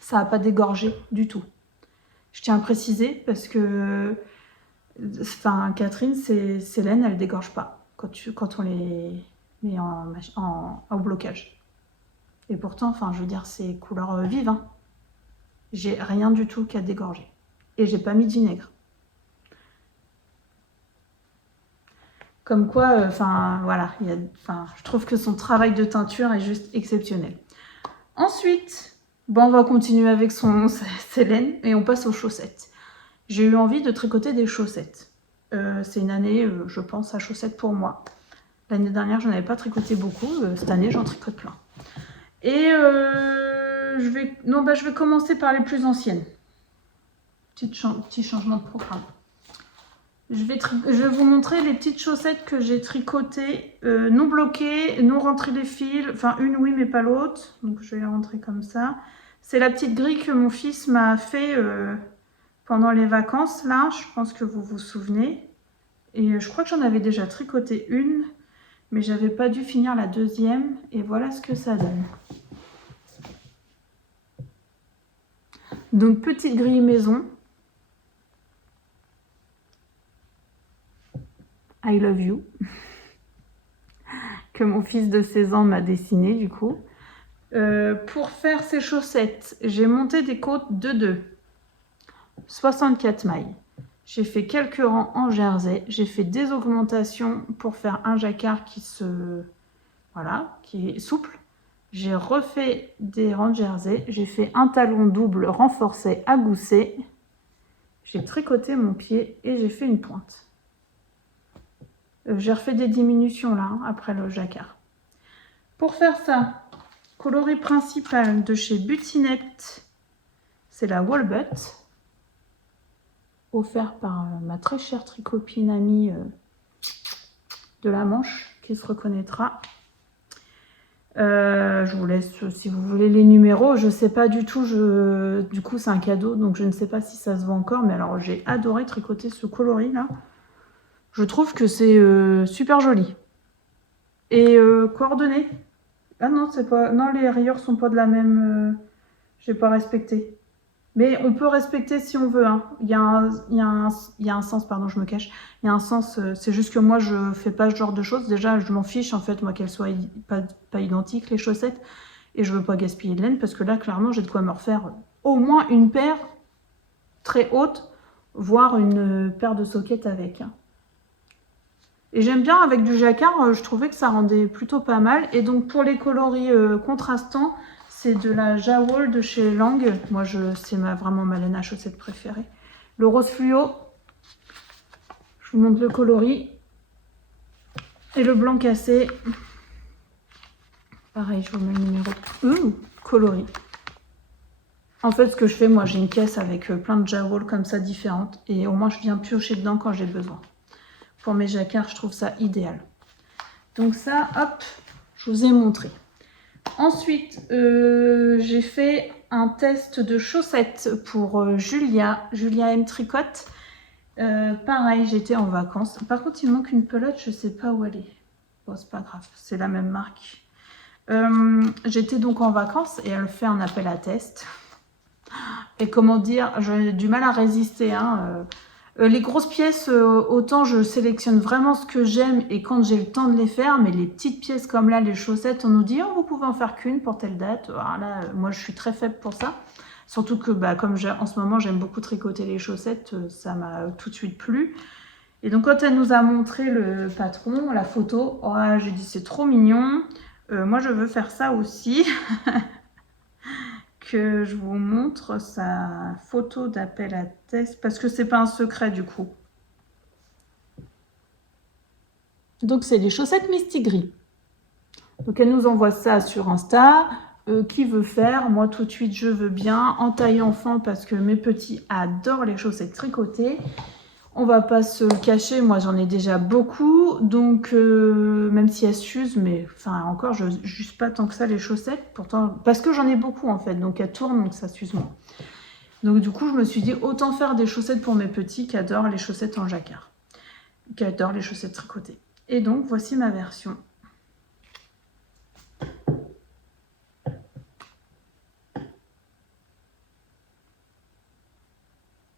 Ça n'a pas dégorgé du tout. Je tiens à préciser parce que Catherine, ces laines, elles ne dégorgent pas quand on les met en blocage. Et pourtant, je veux dire, c'est couleur vive. Hein. J'ai rien du tout qui a dégorgé. Et j'ai pas mis de vinaigre. Comme quoi, voilà, je trouve que son travail de teinture est juste exceptionnel. Ensuite, on va continuer avec ses laines et on passe aux chaussettes. J'ai eu envie de tricoter des chaussettes. C'est une année, je pense, à chaussettes pour moi. L'année dernière, je n'en avais pas tricoté beaucoup. Cette année, j'en tricote plein. Et je vais commencer par les plus anciennes. Petit changement de programme. Je vais vous montrer les petites chaussettes que j'ai tricotées, non bloquées, non rentrées les fils. Enfin, une oui, mais pas l'autre. Donc, je vais les rentrer comme ça. C'est la petite grille que mon fils m'a fait pendant les vacances. Là, je pense que vous vous souvenez. Et je crois que j'en avais déjà tricoté une. Mais j'avais pas dû finir la deuxième. Et voilà ce que ça donne. Donc, petite grille maison. I love you. Que mon fils de 16 ans m'a dessiné du coup. Pour faire ces chaussettes, j'ai monté des côtes de 2. 64 mailles. J'ai fait quelques rangs en jersey. J'ai fait des augmentations pour faire un jacquard qui est souple. J'ai refait des rangs de jersey. J'ai fait un talon double renforcé à gousset. J'ai tricoté mon pied et j'ai fait une pointe. J'ai refait des diminutions là, après le jacquard. Pour faire ça, coloris principal de chez Butinette, c'est la Walbut, offert par ma très chère tricopine amie de la Manche, qui se reconnaîtra. Je vous laisse, si vous voulez, les numéros. Je ne sais pas du tout, du coup c'est un cadeau, donc je ne sais pas si ça se vend encore, mais alors j'ai adoré tricoter ce coloris là. Je trouve que c'est super joli. Et coordonnées. Ah non, c'est pas. Non, les rayures sont pas de la même. J'ai pas respecté. Mais on peut respecter si on veut. Hein. Il y a un sens, pardon, je me cache. Il y a un sens. C'est juste que moi, je fais pas ce genre de choses. Déjà, je m'en fiche en fait, moi, qu'elles soient pas identiques les chaussettes. Et je veux pas gaspiller de laine parce que là, clairement, j'ai de quoi me refaire au moins une paire très haute, voire une paire de sockets avec. Hein. Et j'aime bien avec du jacquard, je trouvais que ça rendait plutôt pas mal. Et donc pour les coloris contrastants, c'est de la Jawol de chez Lang. Moi, c'est vraiment ma laine à chaussettes préférée. Le rose fluo, je vous montre le coloris. Et le blanc cassé, pareil, je vous mets le numéro. Coloris. En fait, ce que je fais, moi, j'ai une caisse avec plein de Jawol comme ça différentes. Et au moins, je viens piocher dedans quand j'ai besoin. Pour mes jacquards, je trouve ça idéal. Donc ça, hop, je vous ai montré. Ensuite, j'ai fait un test de chaussettes pour Julia M Tricote. Pareil, j'étais en vacances. Par contre, il manque une pelote, je ne sais pas où elle est. Bon, c'est pas grave, c'est la même marque. J'étais donc en vacances et elle fait un appel à test. Et comment dire, j'ai du mal à résister. Hein, les grosses pièces, autant je sélectionne vraiment ce que j'aime et quand j'ai le temps de les faire, mais les petites pièces comme là, les chaussettes, on nous dit « Oh, vous pouvez en faire qu'une pour telle date ». Alors là, moi, je suis très faible pour ça. Surtout que, comme en ce moment, j'aime beaucoup tricoter les chaussettes, ça m'a tout de suite plu. Et donc, quand elle nous a montré le patron, la photo, oh, j'ai dit « C'est trop mignon, moi, je veux faire ça aussi ». Que je vous montre sa photo d'appel à test parce que c'est pas un secret du coup. Donc c'est des chaussettes Mistigris. Donc elle nous envoie ça sur Insta. Qui veut faire? Moi tout de suite je veux bien en taille enfant parce que mes petits adorent les chaussettes tricotées. On va pas se le cacher, moi j'en ai déjà beaucoup, donc même si elles s'usent, mais enfin encore je n'use pas tant que ça les chaussettes, pourtant parce que j'en ai beaucoup en fait, donc elles tournent, donc ça s'use moins. Donc du coup je me suis dit autant faire des chaussettes pour mes petits qui adorent les chaussettes en jacquard, qui adorent les chaussettes tricotées. Et donc voici ma version.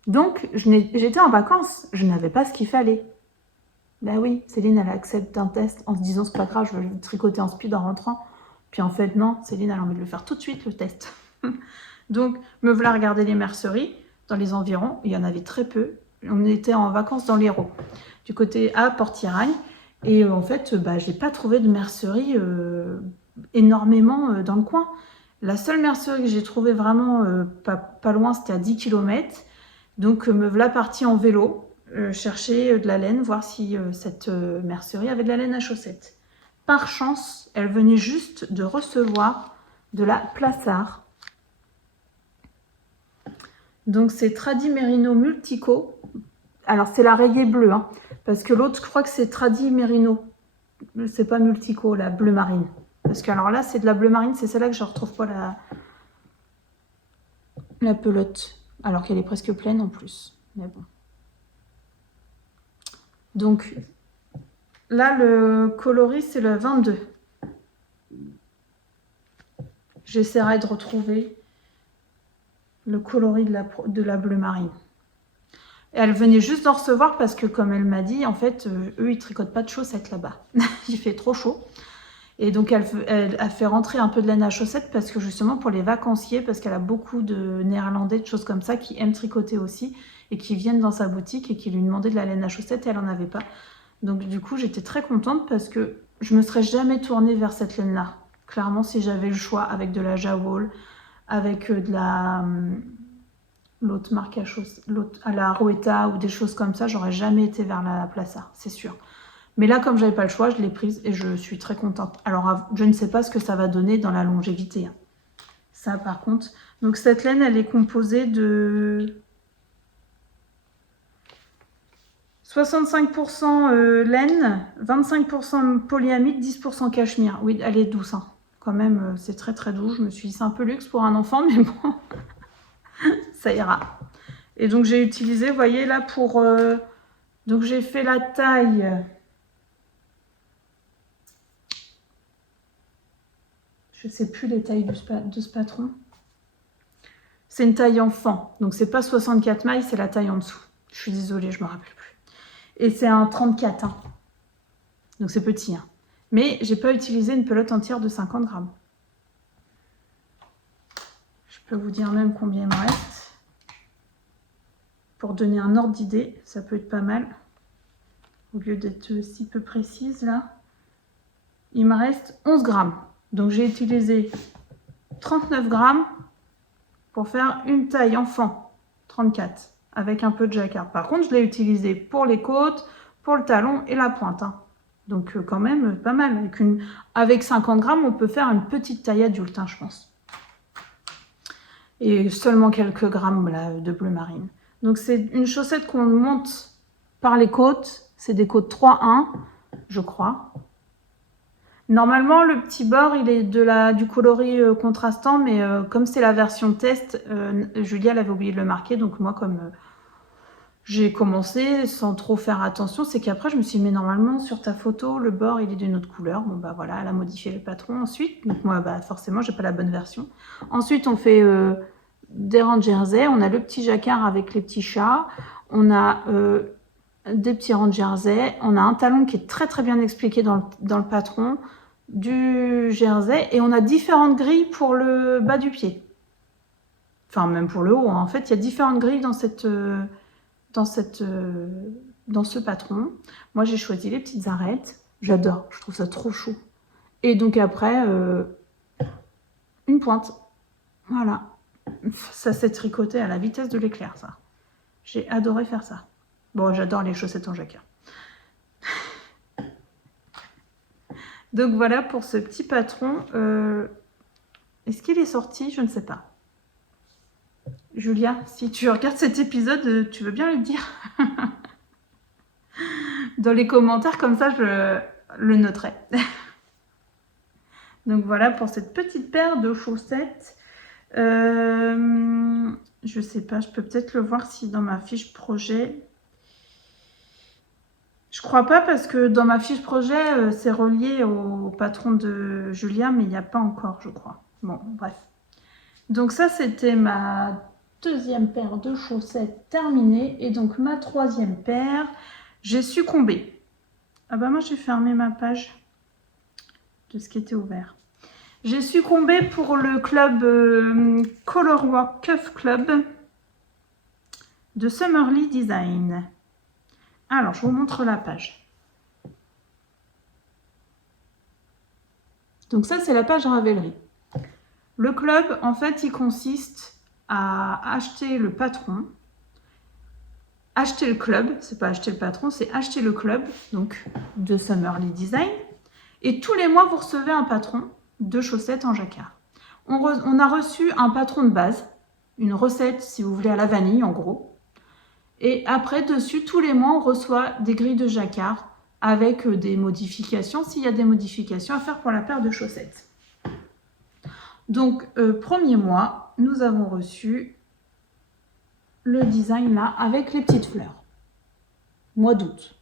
Donc, j'étais en vacances, je n'avais pas ce qu'il fallait. Ben oui, Céline, elle accepte un test en se disant c'est pas grave, je vais le tricoter en speed en rentrant. Puis en fait, non, Céline, elle a envie de le faire tout de suite, le test. Donc, me voilà regarder les merceries dans les environs. Il y en avait très peu. On était en vacances dans l'Hérault, du côté à Port-Tiragne. Et en fait, j'ai pas trouvé de mercerie énormément dans le coin. La seule mercerie que j'ai trouvée vraiment pas loin, c'était à 10 km. Donc, me voilà partie en vélo, chercher de la laine, voir si cette mercerie avait de la laine à chaussettes. Par chance, elle venait juste de recevoir de la Plassard. Donc, c'est Tradi Merino Multico. Alors, c'est la rayée bleue, hein, parce que l'autre, je crois que c'est Tradi Merino. C'est pas Multico, la bleu marine. Parce que, alors là, c'est de la bleu marine, c'est celle-là que je ne retrouve pas la pelote. Alors qu'elle est presque pleine en plus. Mais bon. Donc, Là, le coloris, c'est le 22. J'essaierai de retrouver le coloris de la bleu marine. Et elle venait juste d'en recevoir parce que, comme elle m'a dit, en fait, eux, ils tricotent pas de chaussettes là-bas. Il fait trop chaud. Et donc, elle a fait rentrer un peu de laine à chaussettes parce que, justement, pour les vacanciers, parce qu'elle a beaucoup de Néerlandais, de choses comme ça, qui aiment tricoter aussi et qui viennent dans sa boutique et qui lui demandaient de la laine à chaussettes et elle n'en avait pas. Donc, du coup, j'étais très contente parce que je me serais jamais tournée vers cette laine-là. Clairement, si j'avais le choix avec de la Jawol, avec de la... l'autre marque à la Roeta ou des choses comme ça, j'aurais jamais été vers la Plaça, c'est sûr. Mais là, comme j'avais pas le choix, je l'ai prise et je suis très contente. Alors, je ne sais pas ce que ça va donner dans la longévité. Hein. Ça, par contre. Donc, cette laine, elle est composée de 65% laine, 25% polyamide, 10% cachemire. Oui, elle est douce. Hein. Quand même, c'est très très doux. Je me suis dit, c'est un peu luxe pour un enfant, mais bon, ça ira. Et donc, j'ai utilisé, vous voyez, là, pour... donc, j'ai fait la taille... Je ne sais plus les tailles de ce patron. C'est une taille enfant. Donc, c'est pas 64 mailles, c'est la taille en dessous. Je suis désolée, je me rappelle plus. Et c'est un 34. Hein. Donc, c'est petit. Hein. Mais j'ai pas utilisé une pelote entière de 50 grammes. Je peux vous dire même combien il me reste. Pour donner un ordre d'idée, ça peut être pas mal. Au lieu d'être si peu précise, là. Il me reste 11 grammes. Donc, j'ai utilisé 39 grammes pour faire une taille enfant, 34, avec un peu de jacquard. Par contre, je l'ai utilisé pour les côtes, pour le talon et la pointe. Hein. Donc, quand même, pas mal. Avec 50 grammes, on peut faire une petite taille adulte, hein, je pense. Et seulement quelques grammes là, de bleu marine. Donc, c'est une chaussette qu'on monte par les côtes. C'est des côtes 3-1, je crois. Normalement, le petit bord, il est du coloris contrastant, mais comme c'est la version test, Julia l'avait oublié de le marquer. Donc moi, comme j'ai commencé sans trop faire attention, c'est qu'après, je me suis dit, mais normalement, sur ta photo, le bord, il est d'une autre couleur. Bon, bah voilà, elle a modifié le patron ensuite. Donc moi, bah, forcément, j'ai pas la bonne version. Ensuite, on fait des rangs de jersey. On a le petit jacquard avec les petits chats. On a... des petits rangs de jersey. On a un talon qui est très très bien expliqué dans le patron, du jersey, et on a différentes grilles pour le bas du pied. Enfin, même pour le haut. Hein. En fait, il y a différentes grilles dans ce patron. Moi, j'ai choisi les petites arêtes. J'adore. Je trouve ça trop chaud. Et donc après, une pointe. Voilà. Ça s'est tricoté à la vitesse de l'éclair, ça. J'ai adoré faire ça. Bon, j'adore les chaussettes en jacquard. Donc voilà pour ce petit patron. Est-ce qu'il est sorti? Je ne sais pas. Julia, si tu regardes cet épisode, tu veux bien le dire dans les commentaires, comme ça je le noterai. Donc voilà pour cette petite paire de chaussettes. Je sais pas, je peux peut-être le voir si dans ma fiche projet... Je crois pas parce que dans ma fiche projet, c'est relié au patron de Julia, mais il n'y a pas encore, je crois. Bon, bref. Donc ça, c'était ma deuxième paire de chaussettes terminée. Et donc ma troisième paire, j'ai succombé. Ah bah moi, j'ai fermé ma page de ce qui était ouvert. J'ai succombé pour le club Colorwork Cuff Club de Summerly Design. Alors, je vous montre la page. Donc ça, c'est la page Ravelry. Le club, en fait, il consiste à acheter le patron, acheter le club, c'est pas acheter le patron, c'est acheter le club, donc de Summerly Design. Et tous les mois, vous recevez un patron de chaussettes en jacquard. On a reçu un patron de base, une recette, si vous voulez, à la vanille, en gros. Et après, dessus, tous les mois, on reçoit des grilles de jacquard avec des modifications, s'il y a des modifications à faire pour la paire de chaussettes. Donc, premier mois, nous avons reçu le design là, avec les petites fleurs. Mois d'août.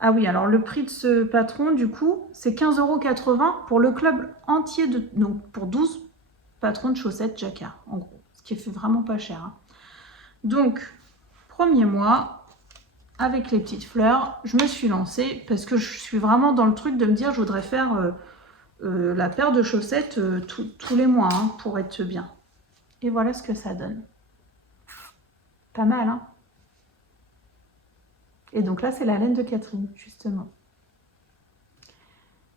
Ah oui, alors le prix de ce patron, du coup, c'est 15,80 € pour le club entier, donc pour 12 patrons de chaussettes Jacquard, en gros. Ce qui fait vraiment pas cher. Hein. Donc, premier mois, avec les petites fleurs, je me suis lancée parce que je suis vraiment dans le truc de me dire je voudrais faire la paire de chaussettes tous les mois hein, pour être bien. Et voilà ce que ça donne. Pas mal, hein? Et donc là, c'est la laine de Catherine, justement.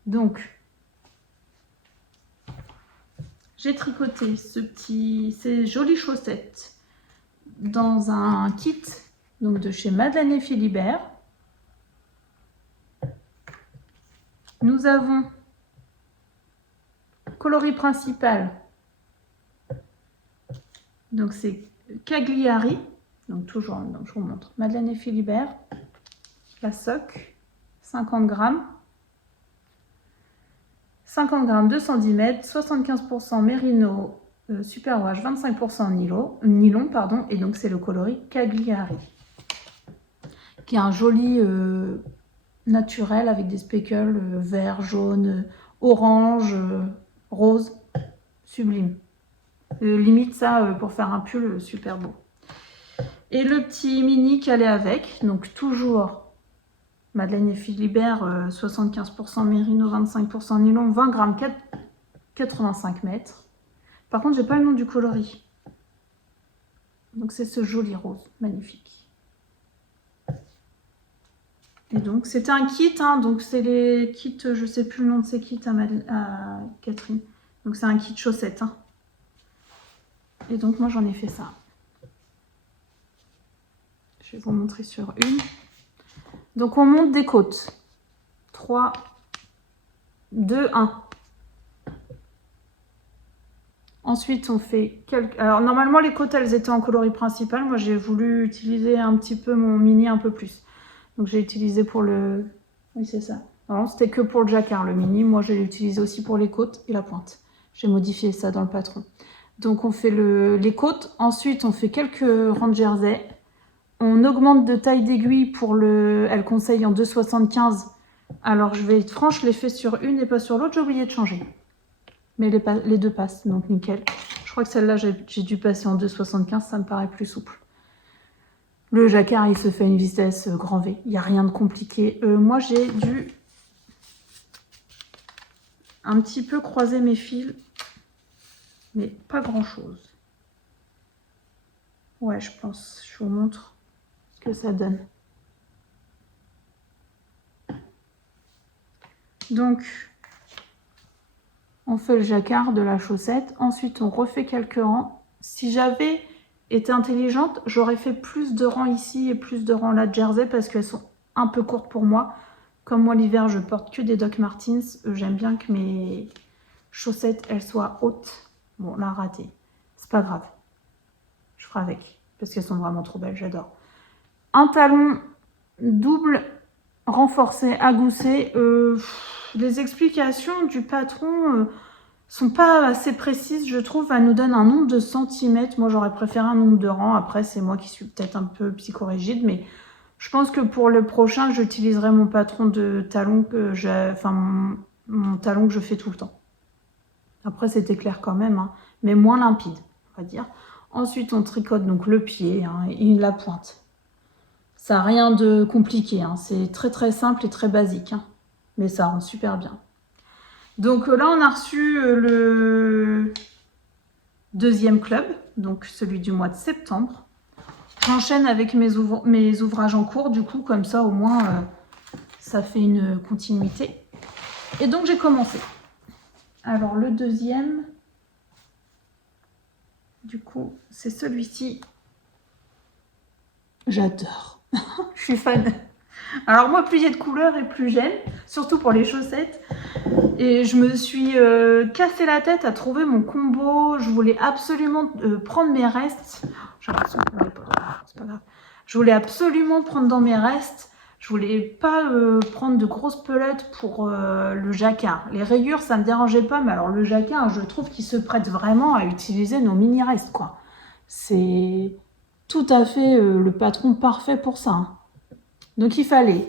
Donc, j'ai tricoté ces jolies chaussettes dans un kit donc de chez Madeleine et Philibert. Nous avons coloris principal, donc c'est Cagliari, donc toujours, donc je vous montre, Madeleine et Philibert, la soque, 50 grammes, 50 grammes de 110 mètres, 75% mérino, superwash, 25% nylon, pardon, et donc c'est le coloris Cagliari, qui est un joli naturel avec des speckles vert, jaune, orange, rose, sublime. Limite ça pour faire un pull super beau. Et le petit mini qui allait avec, donc toujours Madeleine et Philibert, 75% mérino, 25% nylon, 20 grammes, 85 mètres. Par contre, j'ai pas le nom du coloris. Donc c'est ce joli rose, magnifique. Et donc c'était un kit, hein, donc c'est les kits, je sais plus le nom de ces kits à Catherine. Donc c'est un kit chaussettes. Hein. Et donc moi j'en ai fait ça. Je vais vous montrer sur une. Donc on monte des côtes. 3, 2, 1. Ensuite on fait quelques... Alors normalement les côtes elles étaient en coloris principal. Moi j'ai voulu utiliser un petit peu mon mini un peu plus. Donc j'ai utilisé pour le... Oui c'est ça. Non, c'était que pour le jacquard le mini. Moi je l'ai utilisé aussi pour les côtes et la pointe. J'ai modifié ça dans le patron. Donc on fait les côtes. Ensuite on fait quelques rangs de jersey. On augmente de taille d'aiguille pour le... Elle conseille en 2,75. Alors je vais être franche, je l'ai fait sur une et pas sur l'autre. J'ai oublié de changer. Mais les deux passent, donc nickel. Je crois que celle-là, j'ai dû passer en 2,75. Ça me paraît plus souple. Le jacquard, il se fait une vitesse grand V. Il n'y a rien de compliqué. Moi, j'ai dû un petit peu croiser mes fils. Mais pas grand-chose. Ouais, je pense. Je vous montre ce que ça donne. Donc, on fait le jacquard de la chaussette. Ensuite, on refait quelques rangs. Si j'avais été intelligente, j'aurais fait plus de rangs ici et plus de rangs là de jersey parce qu'elles sont un peu courtes pour moi. Comme moi, l'hiver, je porte que des Doc Martens. J'aime bien que mes chaussettes, elles soient hautes. Bon, là, raté. C'est pas grave. Je ferai avec parce qu'elles sont vraiment trop belles. J'adore. Un talon double renforcé à gousset. Les explications du patron sont pas assez précises, je trouve. Elle nous donne un nombre de centimètres. Moi, j'aurais préféré un nombre de rangs. Après, c'est moi qui suis peut-être un peu psychorigide, mais je pense que pour le prochain, j'utiliserai mon patron de talon que j'ai, enfin mon talon que je fais tout le temps. Après, c'était clair quand même, hein, mais moins limpide, on va dire. Ensuite, on tricote donc le pied hein, et la pointe. Ça n'a rien de compliqué, hein. C'est très très simple et très basique, hein. Mais ça rend super bien. Donc là, on a reçu le deuxième club, donc celui du mois de septembre. J'enchaîne avec mes ouvrages en cours, du coup, comme ça, au moins, ça fait une continuité. Et donc, j'ai commencé. Alors, le deuxième, du coup, c'est celui-ci. J'adore. Je suis fan. Alors moi, plus il y a de couleurs et plus j'aime, surtout pour les chaussettes. Et je me suis cassé la tête à trouver mon combo. Je voulais absolument prendre mes restes. C'est pas grave. Je voulais absolument prendre dans mes restes. Je voulais pas prendre de grosses pelotes pour le jacquard. Les rayures, ça me dérangeait pas, mais alors le jacquard, je trouve qu'il se prête vraiment à utiliser nos mini-restes, quoi. C'est tout à fait le patron parfait pour ça. Hein. Donc il fallait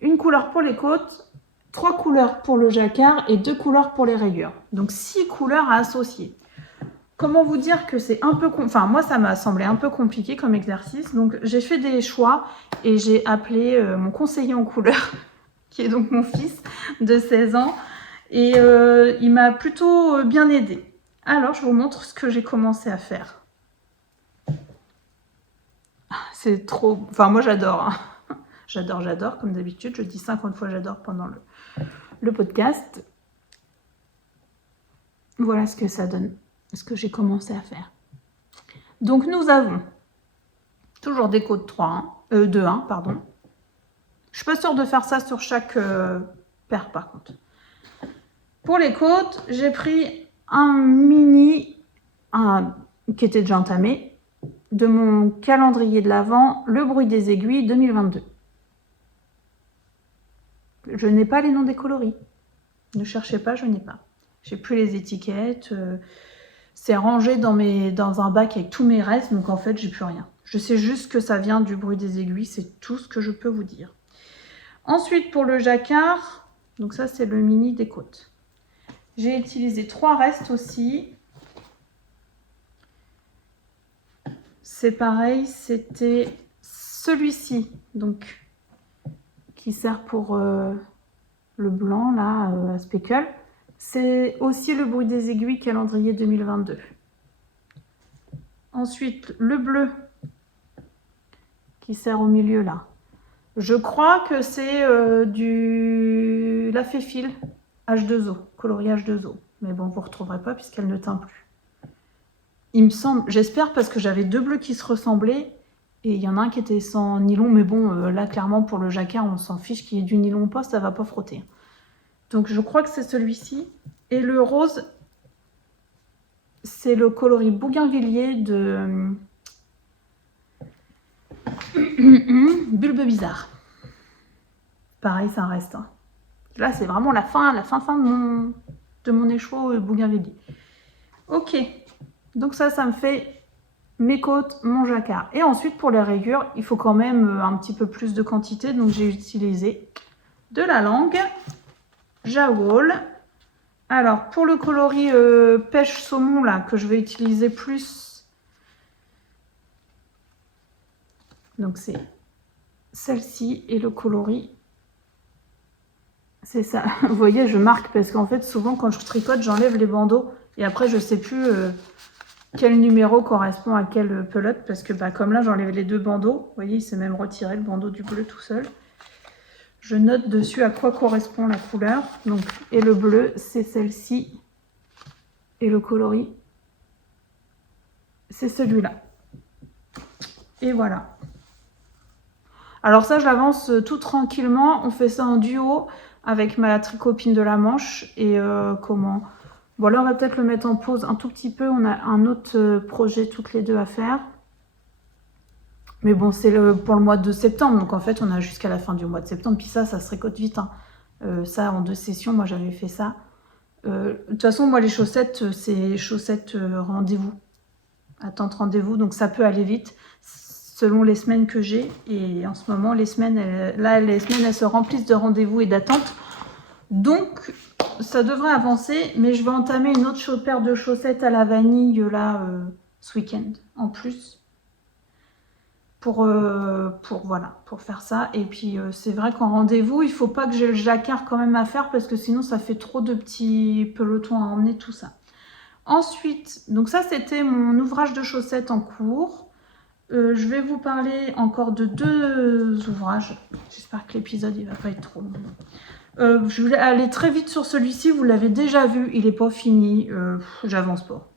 une couleur pour les côtes, 3 couleurs pour le jacquard et 2 couleurs pour les rayures. Donc 6 couleurs à associer. Comment vous dire que c'est un peu... Enfin, moi, ça m'a semblé un peu compliqué comme exercice. Donc, j'ai fait des choix et j'ai appelé mon conseiller en couleurs, qui est donc mon fils de 16 ans. Et il m'a plutôt bien aidé. Alors, je vous montre ce que j'ai commencé à faire. C'est trop... Enfin, moi, j'adore. Hein. J'adore, comme d'habitude. Je dis 50 fois j'adore pendant le podcast. Voilà ce que ça donne. Ce que j'ai commencé à faire. Donc nous avons toujours des côtes 2-1, pardon. Je suis pas sûre de faire ça sur chaque paire par contre. Pour les côtes, j'ai pris un mini, qui était déjà entamé, de mon calendrier de l'Avent, Le bruit des aiguilles 2022. Je n'ai pas les noms des coloris. Ne cherchez pas, je n'ai pas. J'ai plus les étiquettes. C'est rangé dans un bac avec tous mes restes, donc en fait, j'ai plus rien. Je sais juste que ça vient du bruit des aiguilles, c'est tout ce que je peux vous dire. Ensuite, pour le jacquard, donc ça, c'est le mini des côtes. J'ai utilisé 3 restes aussi. C'est pareil, c'était celui-ci, donc qui sert pour le blanc, là, à speckle. C'est aussi le bruit des aiguilles calendrier 2022. Ensuite, le bleu qui sert au milieu là. Je crois que c'est du La Féfile H2O, coloris H2O. Mais bon, vous ne retrouverez pas puisqu'elle ne teint plus. Il me semble, j'espère parce que j'avais 2 bleus qui se ressemblaient et il y en a un qui était sans nylon. Mais bon, là clairement pour le jacquard, on s'en fiche qu'il y ait du nylon ou pas, ça ne va pas frotter. Donc je crois que c'est celui-ci. Et le rose, c'est le coloris bougainvillier de Bulbe Bizarre. Pareil, ça reste. Hein. Là, c'est vraiment la fin de mon écheveau bougainvillier. Ok, donc ça me fait mes côtes, mon jacquard. Et ensuite, pour les rayures, il faut quand même un petit peu plus de quantité. Donc j'ai utilisé de la langue, Jawol. Alors, pour le coloris pêche saumon, là, que je vais utiliser plus, donc c'est celle-ci et le coloris, c'est ça. Vous voyez, je marque parce qu'en fait, souvent, quand je tricote, j'enlève les bandeaux et après, je ne sais plus quel numéro correspond à quelle pelote parce que, comme là, j'enlève les 2 bandeaux. Vous voyez, il s'est même retiré le bandeau du bleu tout seul. Je note dessus à quoi correspond la couleur. Donc, et le bleu, c'est celle-ci. Et le coloris, c'est celui-là. Et voilà. Alors ça, je l'avance tout tranquillement. On fait ça en duo avec ma tricopine de la Manche. Et comment... Bon, là, on va peut-être le mettre en pause un tout petit peu. On a un autre projet toutes les deux à faire. Mais bon, c'est pour le mois de septembre. Donc, en fait, on a jusqu'à la fin du mois de septembre. Puis ça se récolte vite. Hein. Ça, en 2 sessions, moi, j'avais fait ça. De toute façon, moi, les chaussettes, c'est chaussettes rendez-vous. Attente rendez-vous. Donc, ça peut aller vite selon les semaines que j'ai. Et en ce moment, les semaines, elles se remplissent de rendez-vous et d'attentes. Donc, ça devrait avancer. Mais je vais entamer une autre paire de chaussettes à la vanille, là, ce week-end, en plus. Pour faire ça. Et puis, c'est vrai qu'en rendez-vous, il ne faut pas que j'ai le jacquard quand même à faire parce que sinon, ça fait trop de petits pelotons à emmener, tout ça. Ensuite, donc ça, c'était mon ouvrage de chaussettes en cours. Je vais vous parler encore de 2 ouvrages. J'espère que l'épisode, il va pas être trop long. Je vais aller très vite sur celui-ci. Vous l'avez déjà vu, il n'est pas fini. J'avance pas.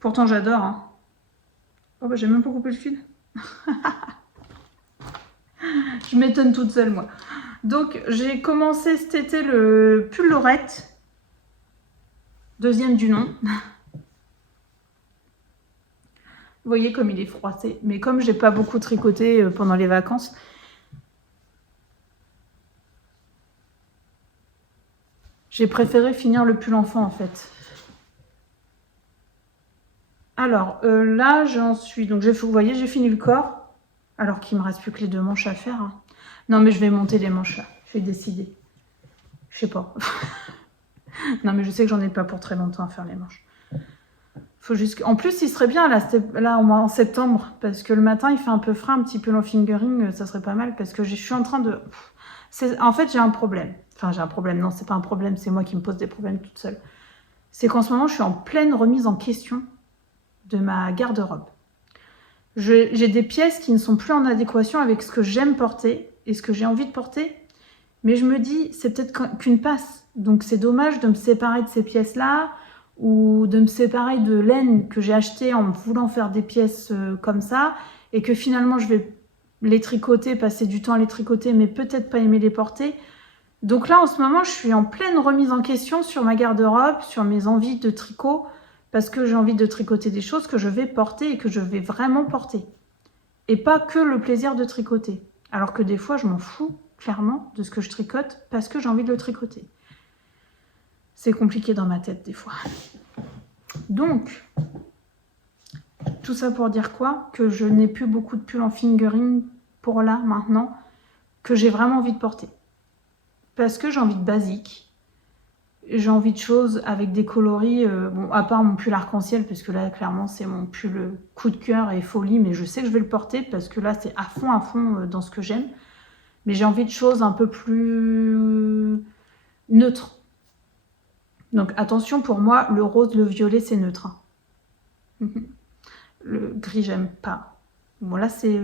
Pourtant, j'adore. Hein. Oh, j'ai même pas coupé le fil. Je m'étonne toute seule, moi. Donc, j'ai commencé cet été le pull Lorette. 2e du nom. Vous voyez comme il est froissé. Mais comme j'ai pas beaucoup tricoté pendant les vacances, j'ai préféré finir le pull enfant, en fait. Alors, là, j'en suis... Donc, vous voyez, j'ai fini le corps. Alors qu'il me reste plus que les 2 manches à faire. Hein. Non, mais je vais monter les manches là. Je vais décider. Je sais pas. Non, mais je sais que j'en ai pas pour très longtemps à faire les manches. Faut juste... En plus, il serait bien là au moins en septembre, parce que le matin, il fait un peu frais, un petit peu long fingering, ça serait pas mal, parce que je suis en train de... En fait, j'ai un problème. Enfin, j'ai un problème. Non, c'est pas un problème, c'est moi qui me pose des problèmes toute seule. C'est qu'en ce moment, je suis en pleine remise en question de ma garde-robe. J'ai des pièces qui ne sont plus en adéquation avec ce que j'aime porter et ce que j'ai envie de porter, mais je me dis, c'est peut-être qu'une passe. Donc c'est dommage de me séparer de ces pièces-là, ou de me séparer de laine que j'ai achetée en voulant faire des pièces comme ça, et que finalement je vais les tricoter, passer du temps à les tricoter, mais peut-être pas aimer les porter. Donc là, en ce moment, je suis en pleine remise en question sur ma garde-robe, sur mes envies de tricot, parce que j'ai envie de tricoter des choses que je vais porter et que je vais vraiment porter. Et pas que le plaisir de tricoter. Alors que des fois, je m'en fous, clairement, de ce que je tricote, parce que j'ai envie de le tricoter. C'est compliqué dans ma tête, des fois. Donc, tout ça pour dire quoi? Que je n'ai plus beaucoup de pulls en fingering pour là, maintenant, que j'ai vraiment envie de porter. Parce que j'ai envie de basique. J'ai envie de choses avec des coloris, bon, à part mon pull arc-en-ciel, parce que là, clairement, c'est mon pull coup de cœur et folie, mais je sais que je vais le porter, parce que là, c'est à fond dans ce que j'aime. Mais j'ai envie de choses un peu plus neutres. Donc attention, pour moi, le rose, le violet, c'est neutre. Le gris, j'aime pas. Bon, là, c'est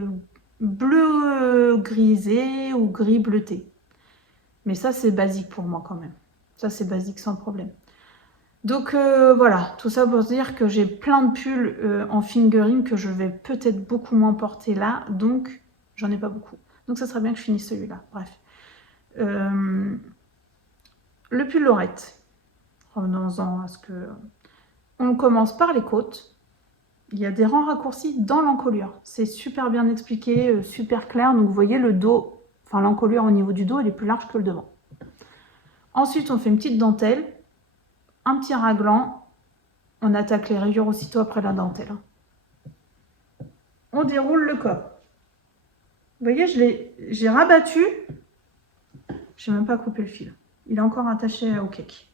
bleu grisé ou gris bleuté. Mais ça, c'est basique pour moi quand même. Ça, c'est basique sans problème. Donc voilà, tout ça pour dire que j'ai plein de pulls en fingering que je vais peut-être beaucoup moins porter là. Donc, j'en ai pas beaucoup. Donc ça serait bien que je finisse celui-là. Bref. Le pull Laurette. Revenons-en à ce que... On commence par les côtes. Il y a des rangs raccourcis dans l'encolure. C'est super bien expliqué, super clair. Donc vous voyez le dos, enfin l'encolure au niveau du dos, elle est plus large que le devant. Ensuite, on fait une petite dentelle, un petit raglan. On attaque les rayures aussitôt après la dentelle. On déroule le cop. Vous voyez, j'ai rabattu. Je n'ai même pas coupé le fil. Il est encore attaché au cake.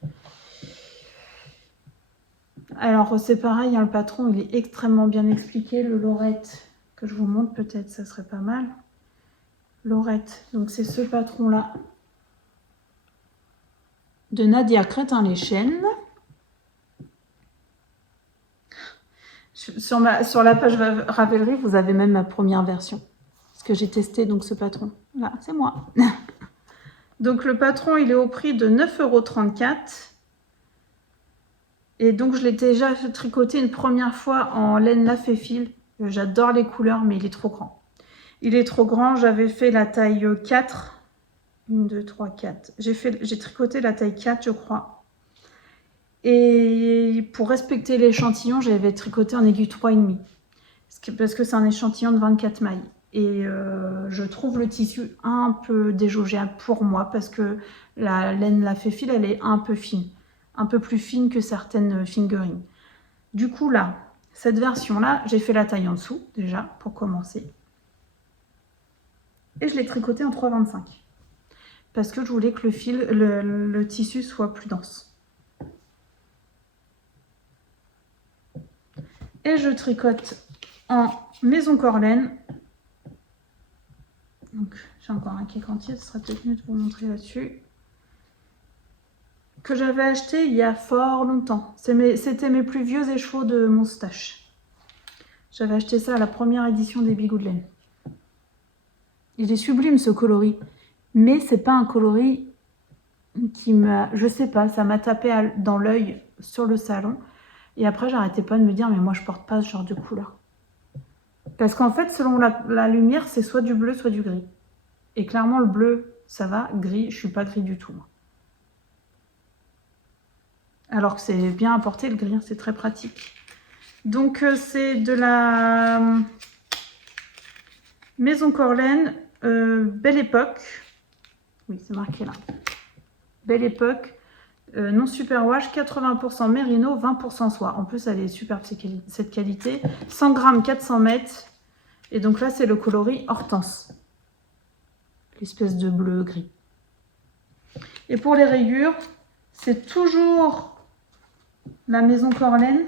Alors c'est pareil, hein, le patron il est extrêmement bien expliqué. Le Laurette que je vous montre peut-être, ça serait pas mal. Laurette, donc c'est ce patron là de Nadia Crétin-les-Chênes. Sur la page Ravelry, vous avez même ma première version. Parce que j'ai testé donc ce patron. Là, c'est moi. Donc le patron, il est au prix de 9,34 €. Et donc je l'ai déjà tricoté une première fois en laine Laféfil. J'adore les couleurs, mais il est trop grand. Il est trop grand, j'avais fait la taille 4. 1, 2, 3, 4. J'ai tricoté la taille 4, je crois. Et pour respecter l'échantillon, j'avais tricoté en aiguille 3,5. Parce que c'est un échantillon de 24 mailles. Et je trouve le tissu un peu déjaugé pour moi, parce que la laine Laféfil, elle est un peu fine. Un peu plus fine que certaines fingering. Du coup, là, cette version-là, j'ai fait la taille en dessous, déjà, pour commencer. Et je l'ai tricoté en 3,25. Parce que je voulais que le tissu soit plus dense. Et je tricote en maison Corlaine. Donc, j'ai encore un cake entier, ce serait peut-être mieux de vous montrer là-dessus. Que j'avais acheté il y a fort longtemps. C'était mes plus vieux écheveaux de mon stash. J'avais acheté ça à la première édition des Bigoud de laine. Il est sublime ce coloris. Mais c'est pas un coloris qui m'a... Je sais pas, ça m'a tapé dans l'œil sur le salon. Et après, j'arrêtais pas de me dire, mais moi, je porte pas ce genre de couleur. Parce qu'en fait, selon la lumière, c'est soit du bleu, soit du gris. Et clairement, le bleu, ça va. Gris, je suis pas gris du tout, moi. Alors que c'est bien à porter le gris, c'est très pratique. Donc c'est de la maison Corlaine, Belle Époque. Oui, c'est marqué là. Belle Époque, non superwash, 80% mérino, 20% soie. En plus, elle est superbe cette qualité. 100 grammes, 400 mètres. Et donc là, c'est le coloris Hortense. l'espèce de bleu gris. Et pour les rayures, c'est toujours la Maison Corlaine.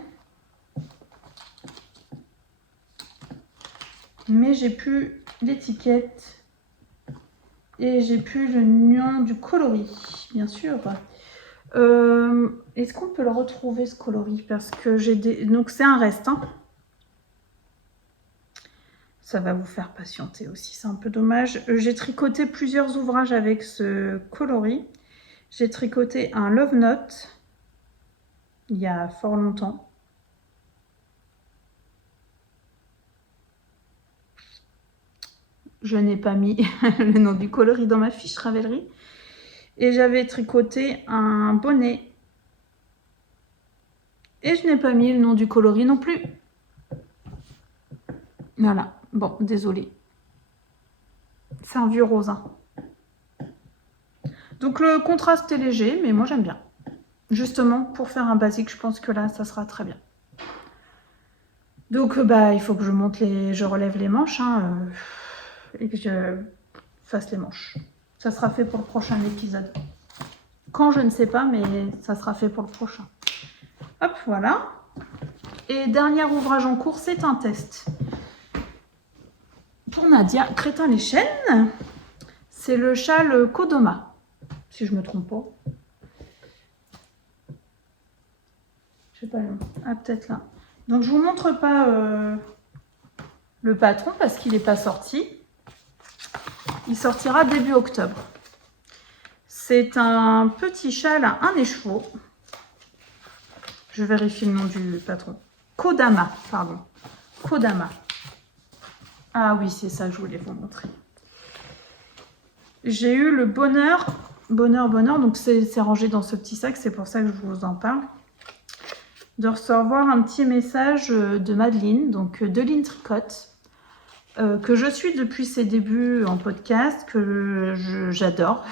Mais j'ai plus l'étiquette. Et j'ai plus le nom du coloris, bien sûr. Est-ce qu'on peut le retrouver, ce coloris? Parce que j'ai des... Donc c'est un reste. Hein. Ça va vous faire patienter aussi, c'est un peu dommage. J'ai tricoté plusieurs ouvrages avec ce coloris. J'ai tricoté un Love Note il y a fort longtemps. Je n'ai pas mis le nom du coloris dans ma fiche Ravelry. Et j'avais tricoté un bonnet. Et je n'ai pas mis le nom du coloris non plus. Voilà. Bon, désolée. C'est un vieux rose. Hein. Donc le contraste est léger, mais moi j'aime bien. Justement, pour faire un basique, je pense que là, ça sera très bien. Donc, il faut que je relève les manches hein, et que je fasse les manches. Ça sera fait pour le prochain épisode. Quand, je ne sais pas, mais ça sera fait pour le prochain. Hop, voilà. Et dernier ouvrage en cours, c'est un test. Pour Nadia Crétin-les-Chênes, c'est le châle Kodoma, si je ne me trompe pas. Je sais pas, ah peut-être là. Donc je vous montre pas le patron parce qu'il n'est pas sorti. Il sortira début octobre. C'est un petit châle à un écheveau. Je vérifie le nom du patron. Kodama, pardon. Kodama. Ah oui, c'est ça que je voulais vous montrer. J'ai eu le bonheur, donc c'est rangé dans ce petit sac, c'est pour ça que je vous en parle, de recevoir un petit message de Madeleine, donc de Line Tricotte, que je suis depuis ses débuts en podcast, que j'adore.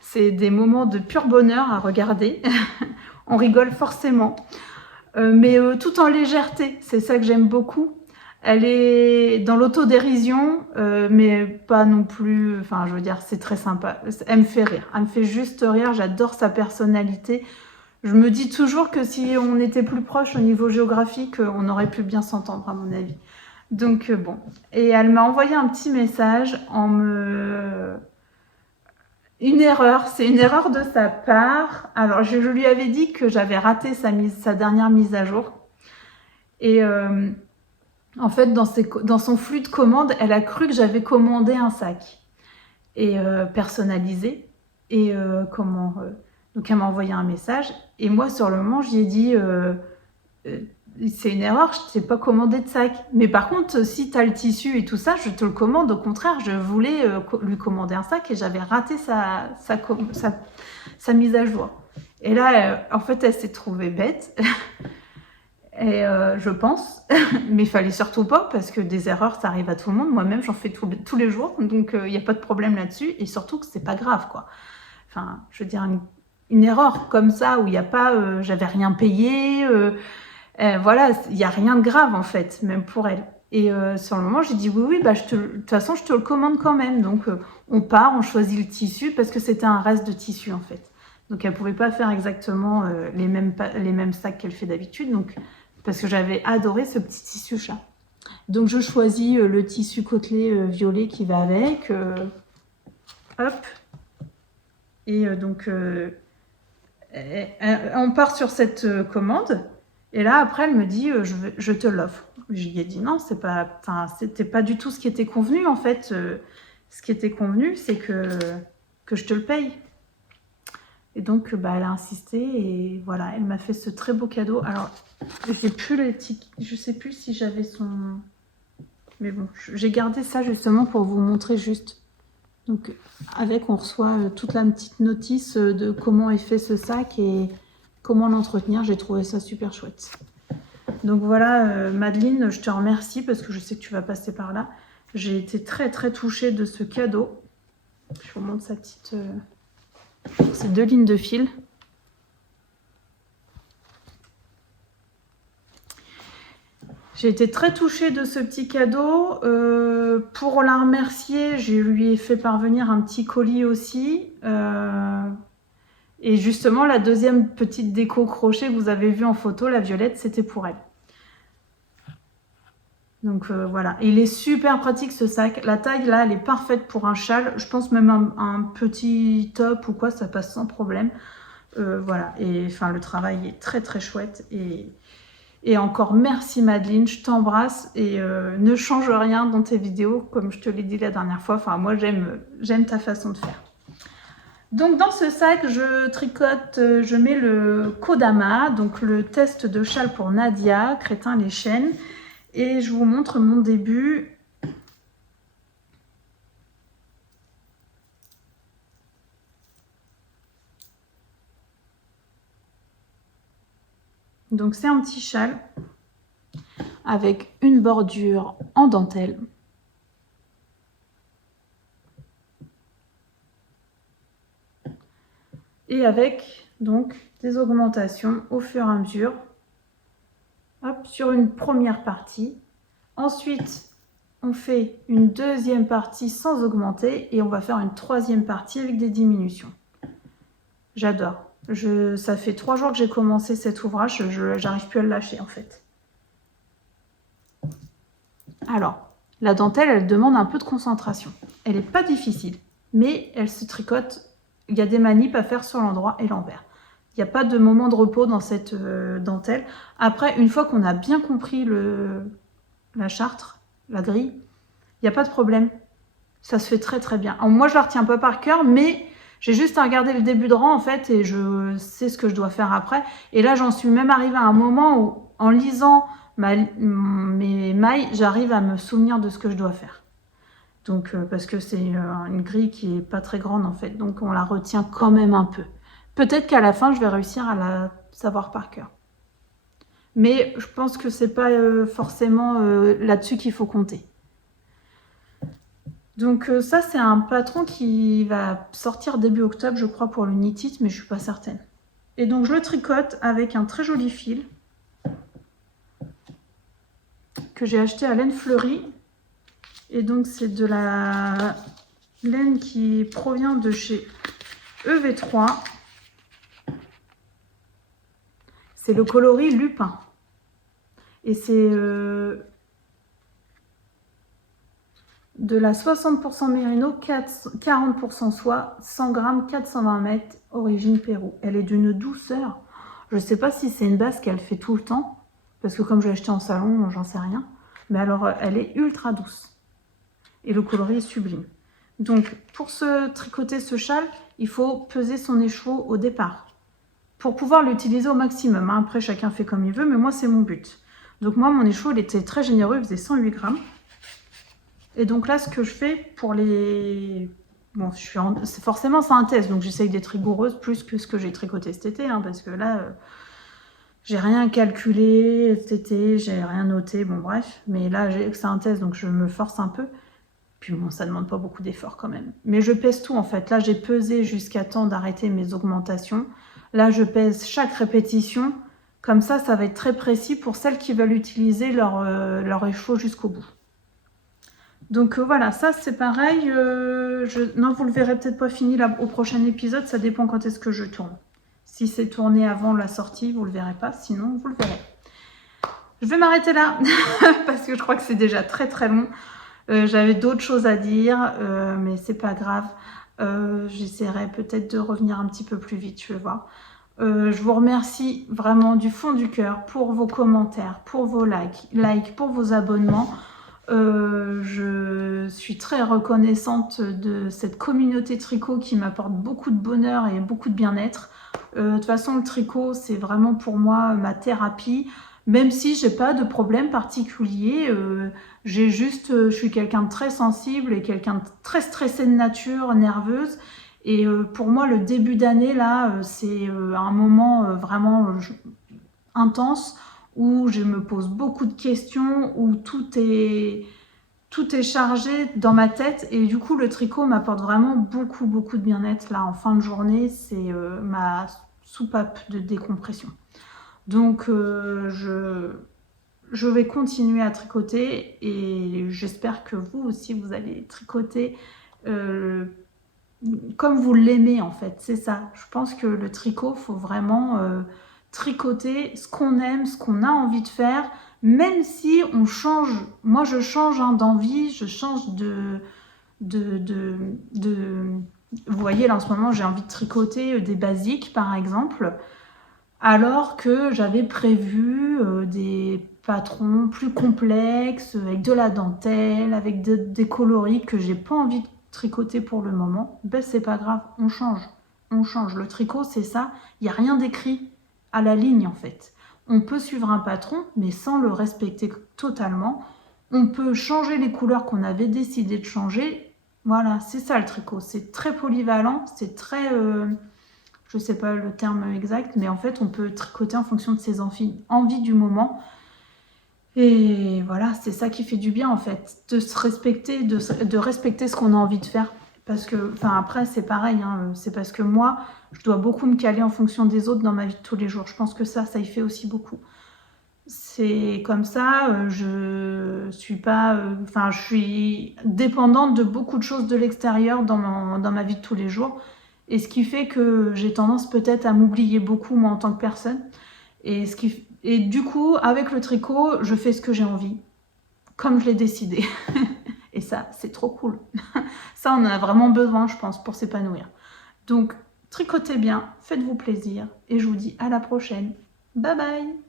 C'est des moments de pur bonheur à regarder. On rigole forcément, mais tout en légèreté, c'est ça que j'aime beaucoup. Elle est dans l'autodérision, mais pas non plus... Enfin, je veux dire, c'est très sympa. Elle me fait rire. Elle me fait juste rire. J'adore sa personnalité. Je me dis toujours que si on était plus proche au niveau géographique, on aurait pu bien s'entendre, à mon avis. Donc, bon. Et elle m'a envoyé un petit message en me... Une erreur. C'est une erreur de sa part. Alors, je lui avais dit que j'avais raté sa dernière mise à jour. Et... en fait, dans son flux de commandes, elle a cru que j'avais commandé un sac et personnalisé. Et donc, elle m'a envoyé un message. Et moi, sur le moment, je lui ai dit c'est une erreur, je ne t'ai pas commandé de sac. Mais par contre, si tu as le tissu et tout ça, je te le commande. Au contraire, je voulais lui commander un sac et j'avais raté sa mise à jour. Et là, en fait, elle s'est trouvée bête. Et je pense, mais il fallait surtout pas parce que des erreurs, ça arrive à tout le monde. Moi-même, j'en fais tous les jours, donc il n'y a pas de problème là-dessus. Et surtout que c'est pas grave, quoi. Enfin, je veux dire, une erreur comme ça où il n'y a pas, j'avais rien payé, voilà, il n'y a rien de grave en fait, même pour elle. Et sur le moment, j'ai dit oui, de toute façon, je te le commande quand même. Donc on part, on choisit le tissu parce que c'était un reste de tissu en fait. Donc elle pouvait pas faire exactement les mêmes sacs qu'elle fait d'habitude. Donc parce que j'avais adoré ce petit tissu chat. Donc je choisis le tissu côtelé violet qui va avec. Hop. Et donc on part sur cette commande. Et là après elle me dit je te l'offre. Je lui ai dit non, c'était pas du tout ce qui était convenu en fait. Ce qui était convenu c'est que je te le paye. Et donc, elle a insisté et voilà, elle m'a fait ce très beau cadeau. Alors, j'ai plus l'étiquette, je sais plus si j'avais son... Mais bon, j'ai gardé ça justement pour vous montrer juste. Donc, on reçoit toute la petite notice de comment est fait ce sac et comment l'entretenir. J'ai trouvé ça super chouette. Donc voilà, Madeleine, je te remercie parce que je sais que tu vas passer par là. J'ai été très très touchée de ce cadeau. Je vous montre sa petite... C'est 2 lignes de fil. J'ai été très touchée de ce petit cadeau. Pour la remercier, je lui ai fait parvenir un petit colis aussi. Et justement, la deuxième petite déco crochet que vous avez vue en photo, la violette, c'était pour elle. Donc voilà, et il est super pratique ce sac. La taille là, elle est parfaite pour un châle. Je pense même un petit top ou quoi, ça passe sans problème. Voilà, et enfin le travail est très très chouette. Et encore merci Madeline, je t'embrasse et ne change rien dans tes vidéos comme je te l'ai dit la dernière fois. Enfin moi j'aime ta façon de faire. Donc dans ce sac, je tricote, je mets le Kodama, donc le test de châle pour Nadia, Crétin les Chênes. Et je vous montre mon début. Donc c'est un petit châle avec une bordure en dentelle. Et avec donc des augmentations au fur et à mesure. Hop, sur une première partie. Ensuite, on fait une deuxième partie sans augmenter et on va faire une troisième partie avec des diminutions. J'adore. Ça fait 3 jours que j'ai commencé cet ouvrage, j'arrive plus à le lâcher en fait. Alors, la dentelle, elle demande un peu de concentration. Elle n'est pas difficile, mais elle se tricote. Il y a des manips à faire sur l'endroit et l'envers. Il n'y a pas de moment de repos dans cette dentelle. Après, une fois qu'on a bien compris la chartre, la grille, il n'y a pas de problème. Ça se fait très très bien. Alors, moi, je la retiens pas par cœur, mais j'ai juste à regarder le début de rang en fait et je sais ce que je dois faire après. Et là, j'en suis même arrivée à un moment où, en lisant mes mailles, j'arrive à me souvenir de ce que je dois faire. Donc, parce que c'est une grille qui est pas très grande en fait, donc on la retient quand même un peu. Peut-être qu'à la fin, je vais réussir à la savoir par cœur. Mais je pense que c'est pas forcément là-dessus qu'il faut compter. Donc ça, c'est un patron qui va sortir début octobre, je crois, pour le Knit It, mais je suis pas certaine. Et donc, je le tricote avec un très joli fil que j'ai acheté à Laine Fleurie. Et donc, c'est de la laine qui provient de chez EV3. C'est le coloris Lupin. Et c'est de la 60% mérino, 40% soie, 100 grammes, 420 mètres, origine Pérou. Elle est d'une douceur. Je ne sais pas si c'est une base qu'elle fait tout le temps, parce que comme je l'ai acheté en salon, j'en sais rien. Mais alors, elle est ultra douce. Et le coloris est sublime. Donc, pour tricoter ce châle, il faut peser son écheveau au départ. Pour pouvoir l'utiliser au maximum. Après, chacun fait comme il veut, mais moi, c'est mon but. Donc moi, mon écheveau, il était très généreux, il faisait 108 grammes. Et donc là, ce que je fais pour les... Bon, forcément, c'est un test, donc j'essaye d'être rigoureuse plus que ce que j'ai tricoté cet été, hein, parce que là, j'ai rien calculé cet été, j'ai rien noté, bon bref. Mais là, c'est un test, donc je me force un peu. Puis bon, ça ne demande pas beaucoup d'efforts quand même. Mais je pèse tout en fait. Là, j'ai pesé jusqu'à temps d'arrêter mes augmentations. Là, je pèse chaque répétition. Comme ça va être très précis pour celles qui veulent utiliser leur écheveau jusqu'au bout. Donc voilà, ça c'est pareil. Non, vous le verrez peut-être pas fini là, au prochain épisode. Ça dépend quand est-ce que je tourne. Si c'est tourné avant la sortie, vous le verrez pas. Sinon, vous le verrez. Je vais m'arrêter là parce que je crois que c'est déjà très très long. J'avais d'autres choses à dire, mais c'est pas grave. J'essaierai peut-être de revenir un petit peu plus vite, je vais voir. Je vous remercie vraiment du fond du cœur pour vos commentaires, pour vos likes, pour vos abonnements. Je suis très reconnaissante de cette communauté tricot qui m'apporte beaucoup de bonheur et beaucoup de bien-être. De toute façon, le tricot, c'est vraiment pour moi ma thérapie. Même si j'ai pas de problème particulier, je suis quelqu'un de très sensible et quelqu'un de très stressé de nature, nerveuse. Et pour moi, le début d'année, là, c'est un moment vraiment intense où je me pose beaucoup de questions, où tout est chargé dans ma tête. Et du coup, le tricot m'apporte vraiment beaucoup de bien-être. Là, en fin de journée, c'est ma soupape de décompression. Donc, je je vais continuer à tricoter et j'espère que vous aussi, vous allez tricoter comme vous l'aimez en fait, c'est ça. Je pense que le tricot, faut vraiment tricoter ce qu'on aime, ce qu'on a envie de faire, même si on change. Moi, je change d'envie, je change de, de, de... Vous voyez, là en ce moment, j'ai envie de tricoter des basiques, par exemple, alors que j'avais prévu des patrons plus complexes, avec de la dentelle, avec des coloris que j'ai pas envie de tricoter pour le moment. Ben c'est pas grave, on change. On change. Le tricot, c'est ça. Il n'y a rien d'écrit à la ligne en fait. On peut suivre un patron, mais sans le respecter totalement. On peut changer les couleurs qu'on avait décidé de changer. Voilà, c'est ça le tricot. C'est très polyvalent, c'est très... je ne sais pas le terme exact, mais en fait, on peut tricoter en fonction de ses envies du moment. Et voilà, c'est ça qui fait du bien, en fait, de se respecter, de respecter ce qu'on a envie de faire. Parce que, enfin, après, c'est pareil, hein, c'est parce que moi, je dois beaucoup me caler en fonction des autres dans ma vie de tous les jours. Je pense que ça y fait aussi beaucoup. C'est comme ça, je suis pas... Enfin, je suis dépendante de beaucoup de choses de l'extérieur dans ma vie de tous les jours. Et ce qui fait que j'ai tendance peut-être à m'oublier beaucoup, moi, en tant que personne. Et du coup, avec le tricot, je fais ce que j'ai envie, comme je l'ai décidé. Et ça, c'est trop cool. Ça, on en a vraiment besoin, je pense, pour s'épanouir. Donc, tricotez bien, faites-vous plaisir. Et je vous dis à la prochaine. Bye bye!